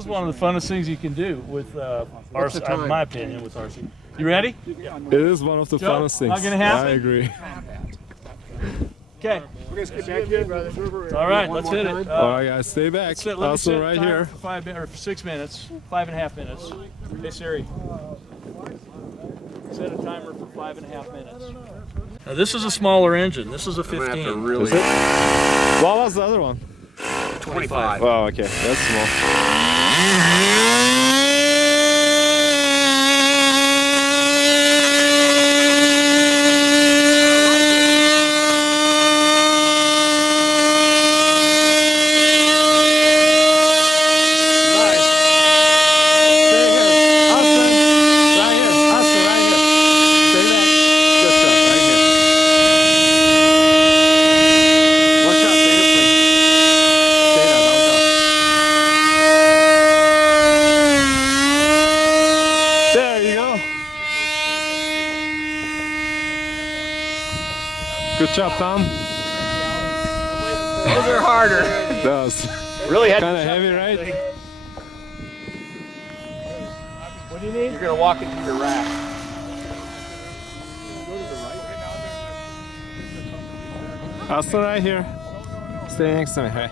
one of the funnest things you can do with RC. In my opinion, with RC. You ready? It is one of the Joe, funnest things. not gonna happen? I agree. Okay. We're gonna skip back here, brother. All right. Let's hit it. All right, guys, stay back. Let me Also, set right timer here. for 5 or for 6 minutes, 5.5 minutes. Hey Siri. Set a timer for 5.5 minutes. Now this is a smaller engine. This is a I'm gonna have to 15. really. Is it? What was the other one? 25. Wow, okay, that's small. Good job, Tom. Those are harder. Those. Really had Kind of heavy, right? What do you need? You're gonna walk into your rack. Austin, right here. Stay next to me. Hey.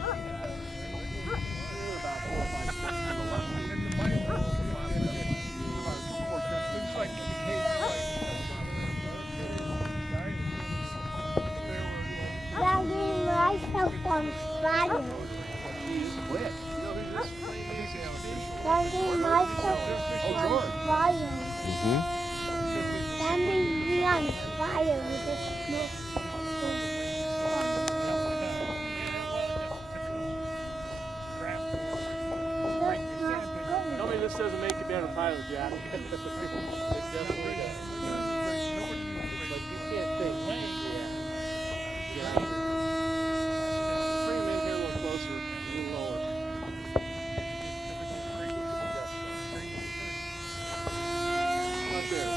Daddy, myself on fire. Daddy, myself on fire. Daddy, me on fire with the smoke. Tell me this doesn't make you better pilot, Jack. It definitely does. Like you can't think. Yeah. Bring him in here a little closer, a little lower. Not there.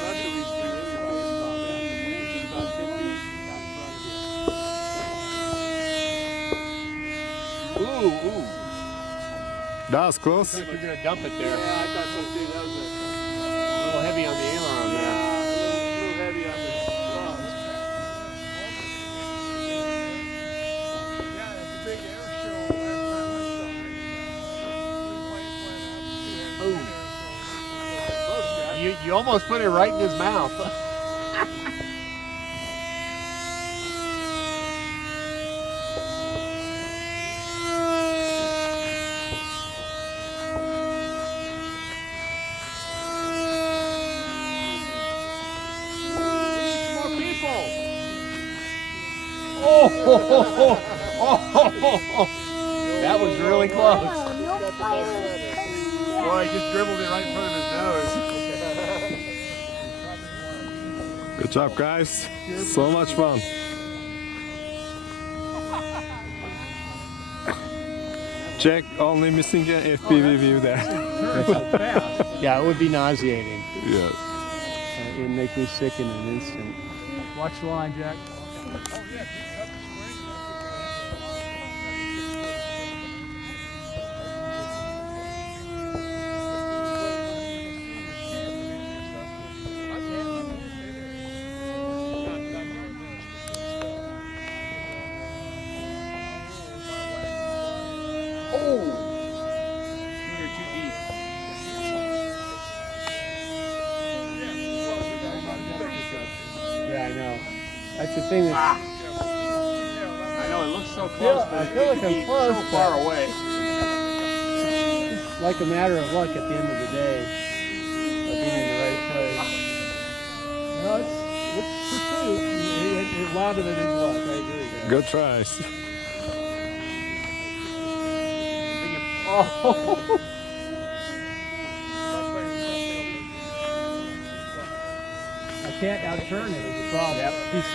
Not till he's really about his top end. He's about 10 feet out in front of you. Ooh. That was close. You're gonna dump it there. Yeah, I thought so too. That was A little heavy on the aileron there. a little heavy on the cross. Yeah, it's a big air show last time I saw it. You almost put it right in his mouth. More people. That was really close. No fire. Boy, he just dribbled it right in front of his nose. Good job, guys. So much fun. Jack only missing an FPV view there. Yeah, it would be nauseating. Yeah. It'd make me sick in an instant. Watch the line, Jack. Yeah, I know. That's the thing that I know, it looks so close, but I feel like I'm close, so far away. it's like a matter of luck at the end of the day. Of being in the right place. No, it's pursuit. A lot of it is luck, I agree. Good tries. Oh! I can't outturn it is the problem. Yep. His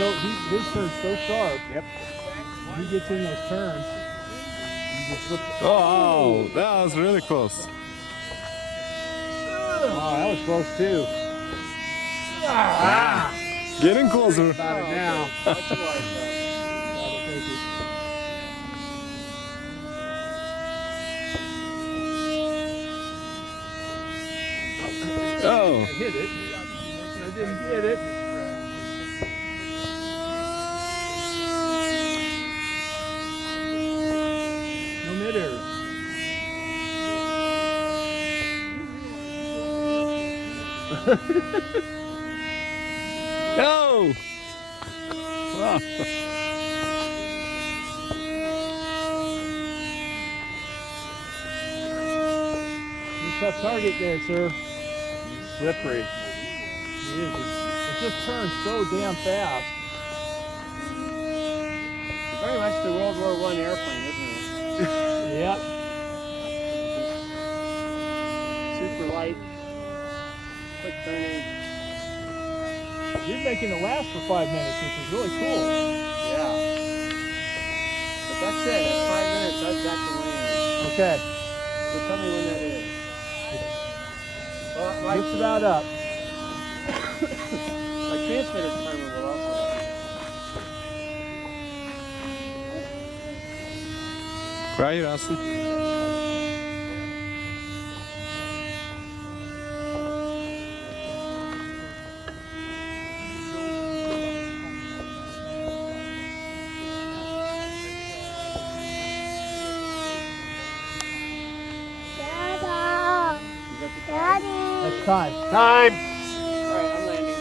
turn's so sharp. Yep. He gets in those turns. He just looks, Oh, that was really close. oh, that was close too. Getting closer. About it now. Oh. I hit it. I didn't get it. No mid-airs. No! Tough target there, sir. Slippery. It is. It just turns so damn fast. Very much the World War I airplane, isn't it? Yep. Super light, quick turning. You're making it last for 5 minutes, which is really cool. Yeah. But that's it. That's 5 minutes. I've got to land. Okay. So tell me when that is. Well, It's about up. my transmitter timer will also. Right, Austin? Dada. Daddy. That's time. Time. All right, I'm landing.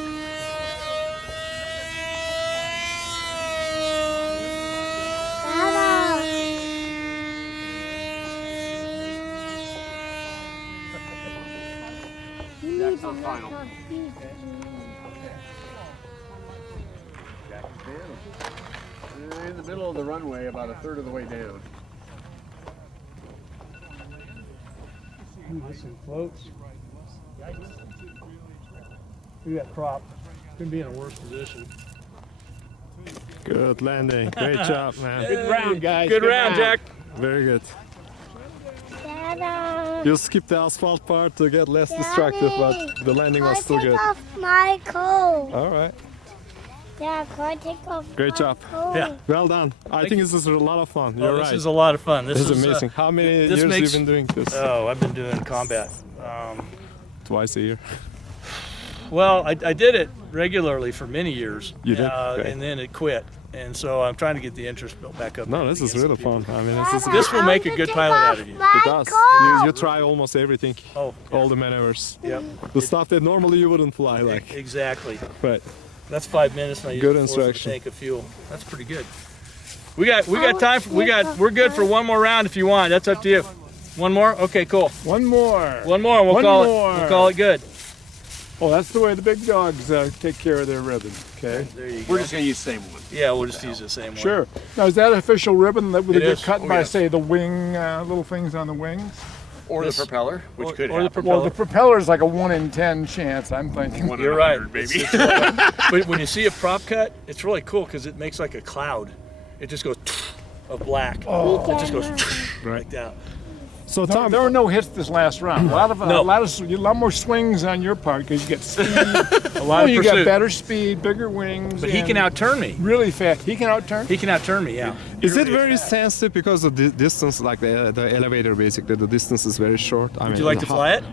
Dada. Jack's on final. In the middle of the runway, about a third of the way down. Ooh, this one floats. Look at that prop. Couldn't be in a worse position. Good landing. Great job, man. Good round, guys. Good round, Jack. Very good. Dada. You skipped the asphalt part to get less distracted, but the landing was still Take good. off my coat. All right. Yeah, can I take off Great my job. coat? Yeah. Well done. I think this is a lot of fun. You're This right. is a lot of fun. This is amazing. How many this years makes- have you been doing this? Oh, I've been doing combat. Twice a year. Well, I did it regularly for many years. You did? Okay. And then it quit. And so I'm trying to get the interest built back up. No, this is really fun. I mean, this is This will make a good pilot out of you. It does. You try almost everything. Oh, All the maneuvers. yep. The stuff that normally you wouldn't fly like. Exactly. Right. That's 5 minutes, and I use Good a fourth of a instruction. tank of fuel. That's pretty good. We got time. We're good for one more round if you want. That's up to you. One more? Okay, cool. One more. One more. And we'll One call it good. Oh, that's the way the big dogs take care of their ribbon. Okay. There you go. We're just going to use the same one. Yeah, we'll just use the same one. Sure. Now, is that official ribbon that would It get is. cut Oh, by, yes. say, the wing, little things on the wings? Or This- the propeller, which could or the happen. Well, propeller. the propeller is like a 1 in 10 chance, I'm thinking. One in You're right. 100, baby. But when you see a prop cut, it's really cool because it makes like a cloud. It just goes of black. It just goes like that. So No, Tom, there were no hits this last round. A lot No. more swings on your part because you get speed. A lot of you got pursuit. better speed, bigger wings. But he and can outturn me. really fast. He can outturn. He can outturn me, yeah. is it very sensitive because of the distance, like the elevator basically, the distance is very short? I Would you like to fly it?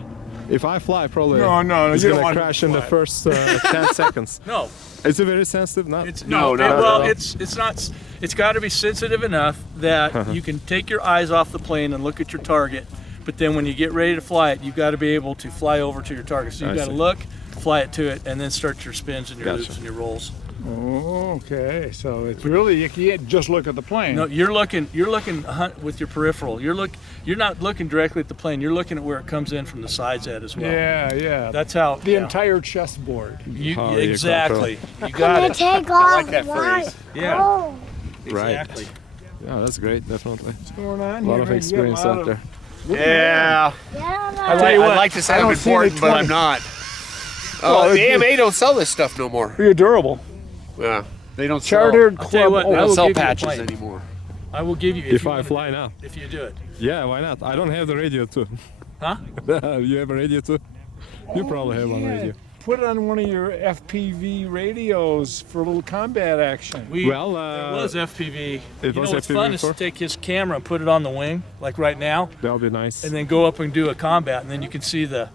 If I fly, probably No, it's you don't gonna want crash in the first 10 seconds. No. Is it very sensitive? Not. It's No, not at well, all. it's not. It's got to be sensitive enough that you can take your eyes off the plane and look at your target. But then when you get ready to fly it, you've got to be able to fly over to your target. So you've I got to see. look, fly it to it, and then start your spins and your Gotcha. loops and your rolls. Oh, okay. So it's really you can't just look at the plane. No, you're looking with your peripheral. You're not looking directly at the plane. You're looking at where it comes in from the sides at as well. Yeah. That's how the yeah. entire chessboard. Oh, you Exactly. You I'm got gonna it. take off like that my phrase. Yeah. coat. Exactly. Yeah, that's great, definitely. What's going on A lot here? of You get experience a lot out of- there. Yeah. Yeah, I tell you I'd what, like to I sound don't see any important, but 20. I'm not. Well, The it'd be- AMA don't sell this stuff no more. Be durable. Yeah. They don't Chartered I'll tell you what, Club. They I don't will sell give you a patches plane. anymore. I will give you If you I wanna fly do it, now. If you do it. Yeah, why not? I don't have the radio too. Huh? You have a radio too? You probably have one radio. Put it on one of your FPV radios for a little combat action. Well, There was FPV. it You was know what's FPV fun is to before? take his camera and put it on the wing, like right now, That'll be nice. and then go up and do a combat, and then you can see the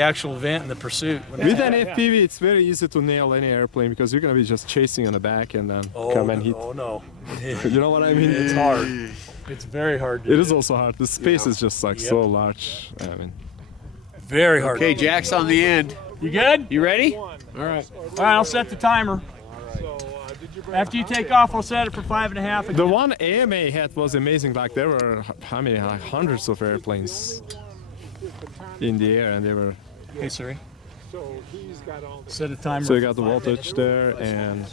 actual event and the pursuit. When With it's- an FPV, it's very easy to nail any airplane because you're gonna be just chasing on the back and then come and hit. Oh no, You know what I mean? it's hard. It's very hard. To It do. is also hard. The space is just like Yep. so large. I mean, Very hard. Okay, Jack's on the end. You good? You ready? All right. All right, I'll set the timer. After you take off, I'll set it for 5.5 again. The one AMA had was amazing. Like there were how many? Like hundreds of airplanes in the air, and they were. Hey Siri. Set a timer. So you got the voltage there, and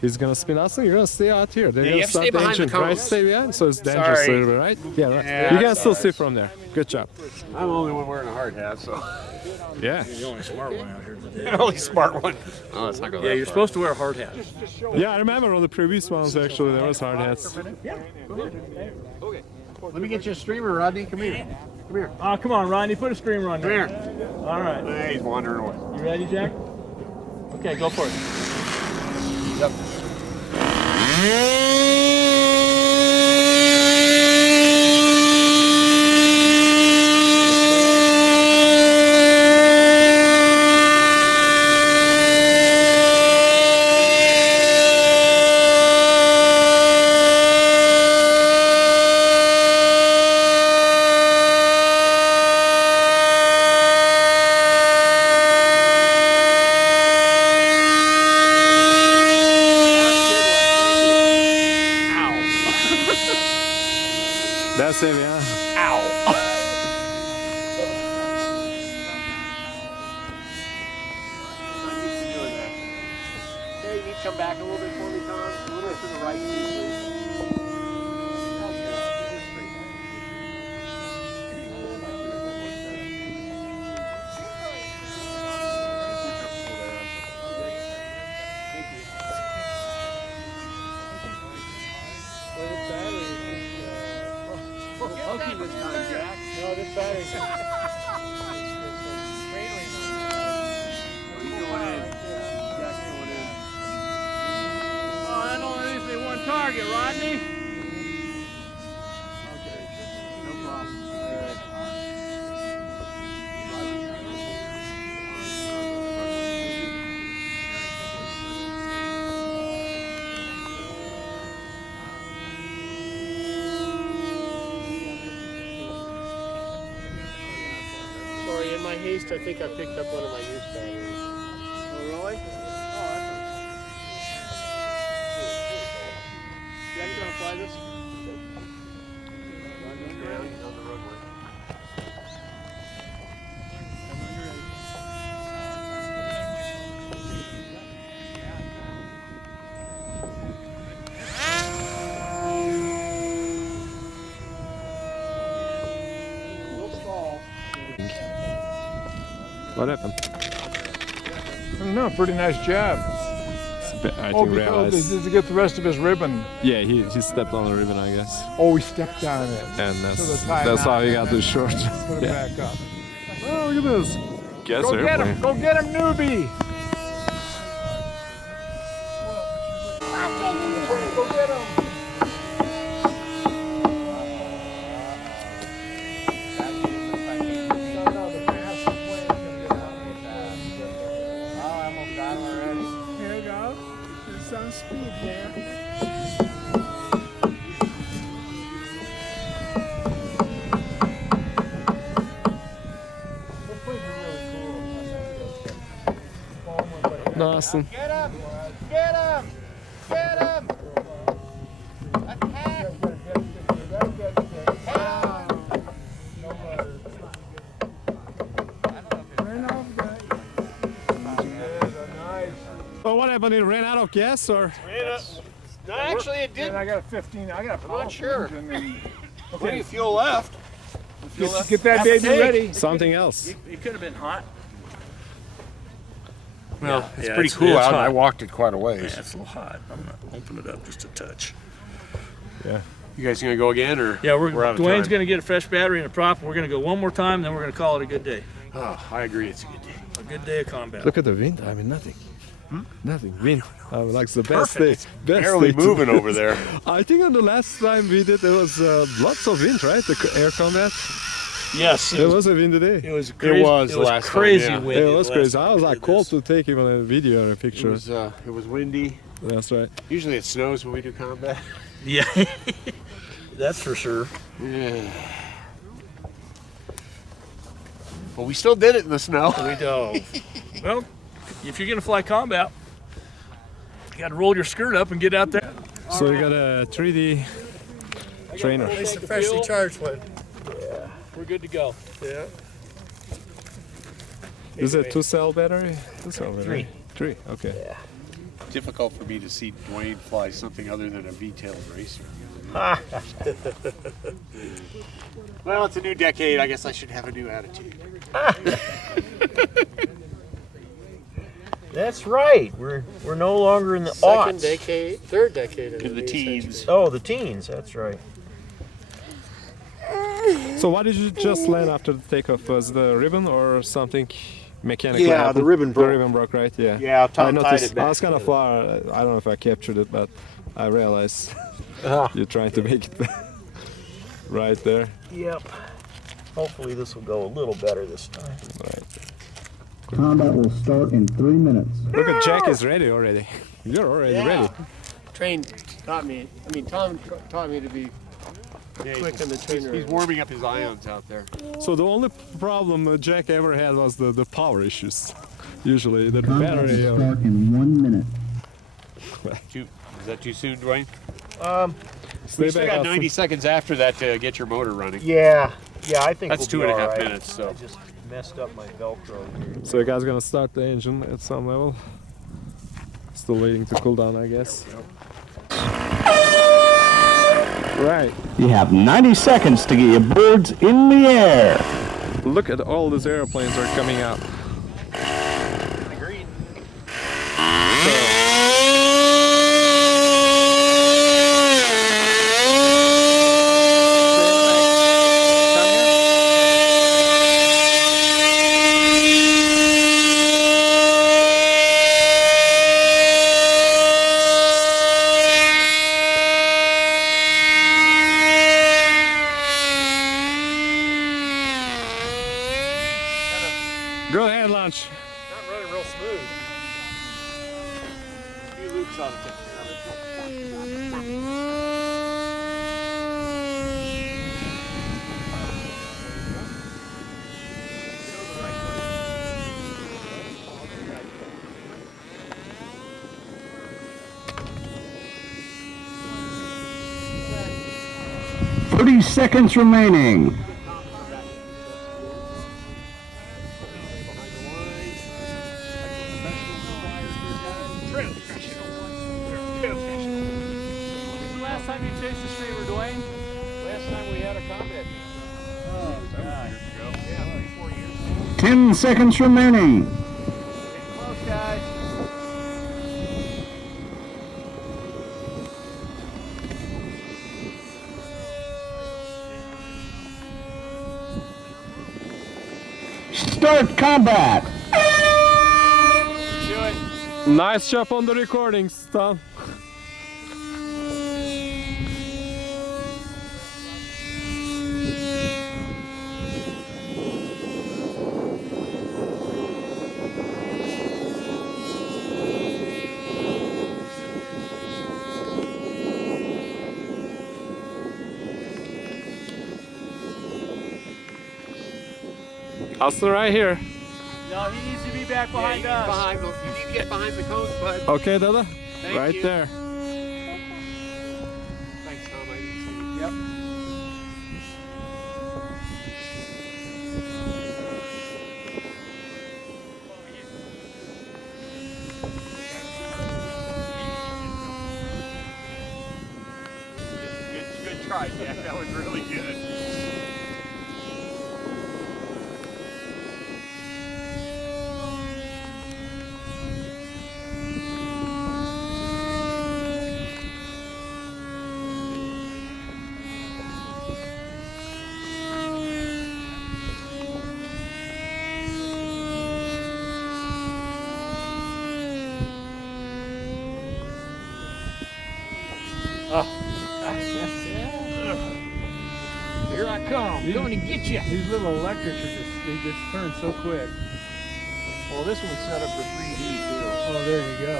he's gonna spin us, and you're gonna stay out here. They're Yeah, gonna you have to start stay the behind the engine, right? cones. Stay behind, so it's dangerous a Sorry. little bit, right? Yeah, right. Yeah, You can still see from there. Good job. I'm the only one wearing a hard hat, so. Yeah. You're the only smart one out here today. The only smart one. Oh, it's not going Yeah, you're supposed to wear a hard hat. Yeah, I remember on the previous ones actually there was hard hats. Okay. Let me get you a streamer, Rodney. Come here. Come here. Oh, come on, Rodney. Put a streamer on Come there. here. All right. Hey, he's wandering away. You ready, Jack? Okay, go for it. Yep. That's it, yeah. Hey, you need to come back a little bit for me, Tom? A little bit to the right, please. Pokey this time, Jack. No, this battery. Oh, that only leaves me one target, Rodney. No problem. Sorry, in my haste, I think I picked up one of my used batteries. Oh, really? Oh, that's nice. Jack, you want to fly this? What happened? I don't know, pretty nice job. I Oh, think realized. did he get the rest of his ribbon? Yeah, he stepped on the ribbon, I guess. Oh, he stepped on it. And So the tie that's how knot he and got the then short. Put it Yeah. back up. Oh, look at this. Guess Go get him. Go get him, newbie. Go get him. Here you go. There's some speed there. Awesome. Get him! Get him! Get him! Attack! Well, what happened? It ran out of gas, or? No, actually, it did. I got a 15. I got a I'm not sure. Okay, Fuel left. get that baby ready. Something else. It could have been hot. Well, it's yeah, pretty it's- cool it's out. hot. I walked it quite a ways. Yeah, it's a little hot. I'm gonna open it up just a touch. Yeah. You guys gonna go again, or Yeah, we're out of Dwayne's time? gonna get a fresh battery and a prop. We're gonna go one more time, then we're gonna call it a good day. Oh, I agree. It's a good day. A good day of combat. Look at the wind. I mean, nothing. Nothing. Wind. Like it's the best day. Best Barely day to- moving over there. I think on the last time we did, there was lots of wind, right? The air combat. Yes, It was a windy day. It was crazy. was the it was last time, crazy yeah. windy. It was the crazy. last I time was we like did called this. to take even a video or a picture. It was windy. That's right. Usually it snows when we do combat. Yeah, that's for sure. Yeah. But we still did it in the snow. We dove. Well, if you're gonna fly combat, you gotta roll your skirt up and get out there. So you got a 3D trainer. It's a freshly charged one. Yeah, we're good to go. Yeah. Is it 2-cell battery? 2-cell battery? 3, okay. Yeah. Difficult for me to see Dwayne fly something other than a V-tailed racer. Well, it's a new decade. I guess I should have a new attitude. That's right. We're no longer in the Second aughts. decade, third decade of In the teens. Oh, the teens. That's right. So why did you just land after the takeoff? Was the ribbon or something mechanically Yeah, happened? the ribbon broke. The ribbon broke, right? Yeah. Yeah, I Tom tied noticed. it back I was kind of far. I don't know if I captured it, but I realized you're trying to make it right there. Yep. Hopefully this will go a little better this time. Right. Combat will start in 3 minutes. Look at Jack is ready already. You're already ready. Train taught me. I mean, Tom taught me to be quick on the trainer. He's warming up his ions out there. So the only problem Jack ever had was the power issues. Usually the Combat battery. will start in 1 minute. Is that too soon, Dwayne? Stay We still back got up. 90 seconds after that to get your motor running. Yeah. Yeah, I think That's we'll be 2.5 all right. minutes, so. I just messed up my Velcro here. So you guys gonna start the engine at some level. Still waiting to cool down, I guess. Right. You have 90 seconds to get your birds in the air. Look at all these airplanes are coming out. Agreed. Go ahead, launch. Not running real smooth. A few loops on the tip. Thirty seconds remaining. When's the last time you chased a streamer, Dwayne? Last time we had a combat. Oh, God. Yeah, 4 years. 10 seconds remaining. Getting close, guys. Start combat. Do it. Nice job on the recordings, Tom. Austin right here. No, he needs to be back behind us. You need to get behind the cones, bud. Okay, Dada. Thank Right you. there. Thanks, Tom. I didn't see you. Yep. Good try, Jack. That was really good. Here I come. Going to get you. These little electrics are they just turn so quick. Well, this one's set up for 3D too. Oh, there you go.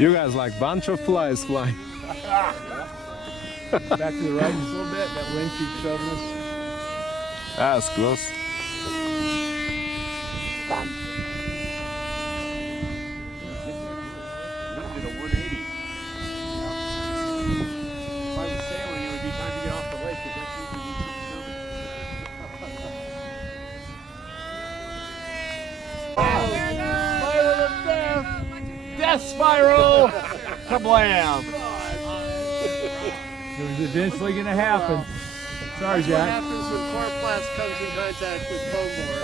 You guys like bunch of flies flying. Back to the right just a little bit. That wind keeps shoving us. That's close. Did a 180. If I was sailing, it would be time to get off the lake because that's usually when something's coming. Death spiral! Kablam! It was eventually going to happen. Sorry, That's what Jack. happens when chloroplast comes in contact with foam board.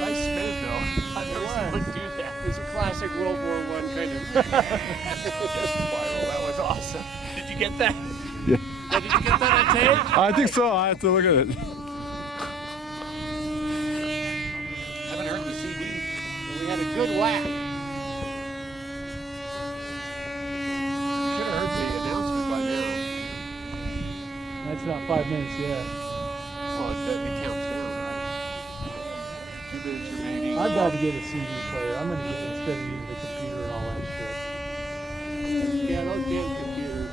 Nice spin, though. I've never seen one do that. It's a classic World War I kind of. Death spiral. That was awesome. Did you get that? Yeah. Did you get that on tape? I think so. I have to look at it. Haven't heard the CD. We had a good whack. Should have heard the announcement by now. That's not 5 minutes yet. Well, it counts down, right? 2 minutes remaining. I've got to get a CD player. I'm going to get it instead of using the computer and all that shit. Yeah, those damn computers.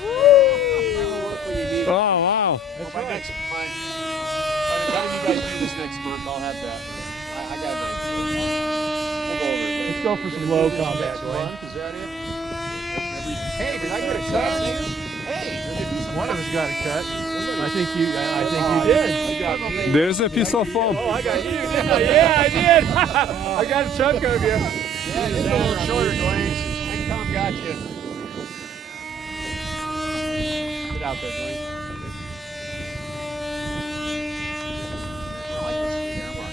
Never work when you need it. Oh, wow. Well, by the time you guys do this next month, I'll have that. I got an idea. We'll go over it. Let's go for some low combat, Dwayne. Is that it? Hey, did I get a cut? Hey, One of us got a cut. I think you did. There's a piece of foam. Oh, I got you, didn't I? Yeah, I did. I got a chunk of you. yeah, it's a little shorter, Dwayne. I think Tom got you. Get out there, Dwayne. I like this camera.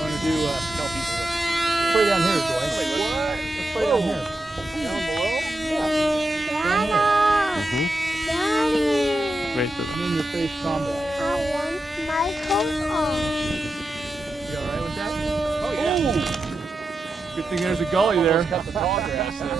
Want to do, Tell people what. put it down here, Dwayne. What? Let's put it down here. Down below? Dada! Daddy! Wait, In your face combat. I want my coat on. You alright with that? Oh, yeah. Good thing there's a gully there. Cut the tall grass there.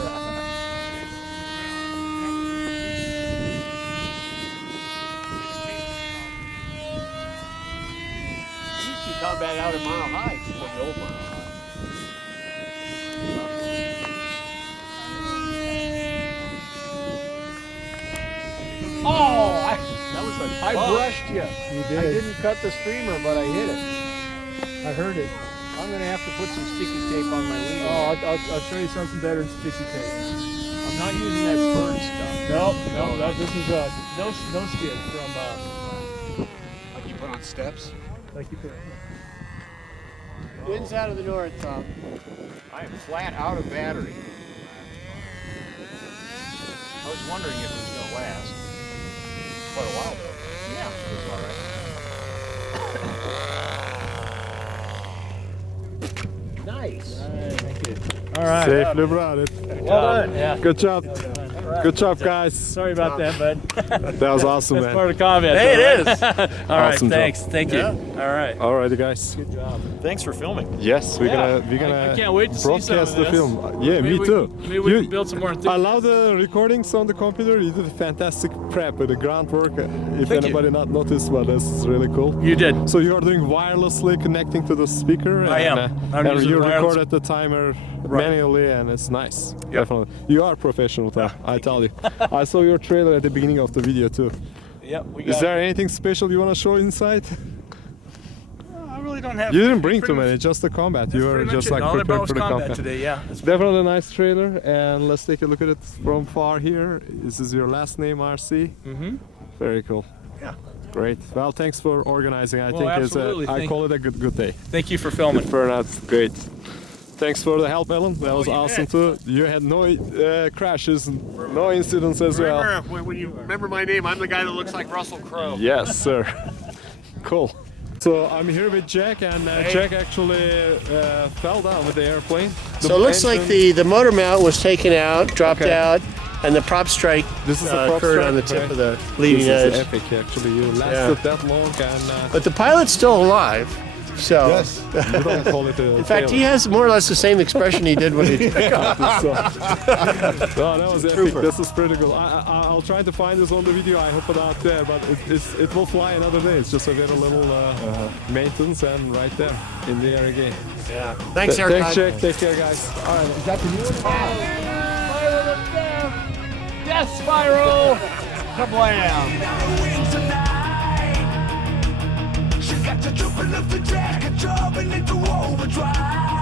You used to combat out at Mile High, before the old Mile High. Oh! That was a I brushed you. You I did. didn't cut the streamer, but I hit it. I heard it. I'm gonna have to put some sticky tape on my lead. Oh, I'll show you something better than sticky tape. I'm not using that burn stuff. No, this is no skid from Like you put on steps? like you put. Wind's out of the north, Tom. I am flat out of battery. I was wondering if it was going to last. Quite a while though. Yeah, it's all right. Nice. Thank you. All right. Safely brought it. Well done. Yeah. Good job. Good job, guys. Sorry about that, bud. That was awesome, That's man. part of combat. Hey, though, it right? is. All right, Awesome thanks. job. Thank you. Yeah. All right. Alrighty, guys. Good job. Thanks for filming. Yes, we're Yeah. gonna I can't wait to see broadcast some of the this. film. Yeah, Maybe me too. Maybe we can build some more I enthusiasm. love the recordings on the computer. You did a fantastic prep with the groundwork. If Thank you. anybody not noticed, well, this is really cool. You did. So you are doing wirelessly connecting to the speaker. I am. I'm and using you wireless- record at the timer Right. manually, and it's nice. Definitely. You are professional, Tom. I tell you. I saw your trailer at the beginning of the video too. Yep. We Is got there anything special you want to show inside? I really don't have. You didn't bring pretty too many, much- just the combat. that's You were pretty much just it. like All I brought prepared was for the combat combat. today. Yeah. It's Definitely a nice trailer, and let's take a look at it from far here. This is your last name, RC. Mm-hmm. Very cool. Yeah. Great. Well, thanks for organizing. I Well, think absolutely. I call it a good day. Thank you for filming. Good turnout. Great. Thanks for the help, Ellen. That was you awesome bet. too. You had no crashes, no incidents as well. Remember, when you remember my name, I'm the guy that looks like Russell Crowe. Yes, sir. Cool. So I'm here with Jack, and Jack actually fell down with the airplane. So it looks like the motor mount was taken out, dropped Okay. out, and the prop strike This is the prop occurred strike, on the tip right? of the leading This edge. is epic, actually. You lasted that long, and But the pilot's still alive. So yes, you don't call it a in fact, he has more or less the same expression he did when he took off. No, that was epic. This is pretty cool. I'll try to find this on the video. I hope it's out there, but it will fly another day. It's just a very little maintenance, and right there in the air again. Yeah. Thanks, Eric. Thanks, Jack. Take care, guys. All right, is that the new one? Death Spiral! Kablam! She got you jumping up the jack and jumping into overdrive.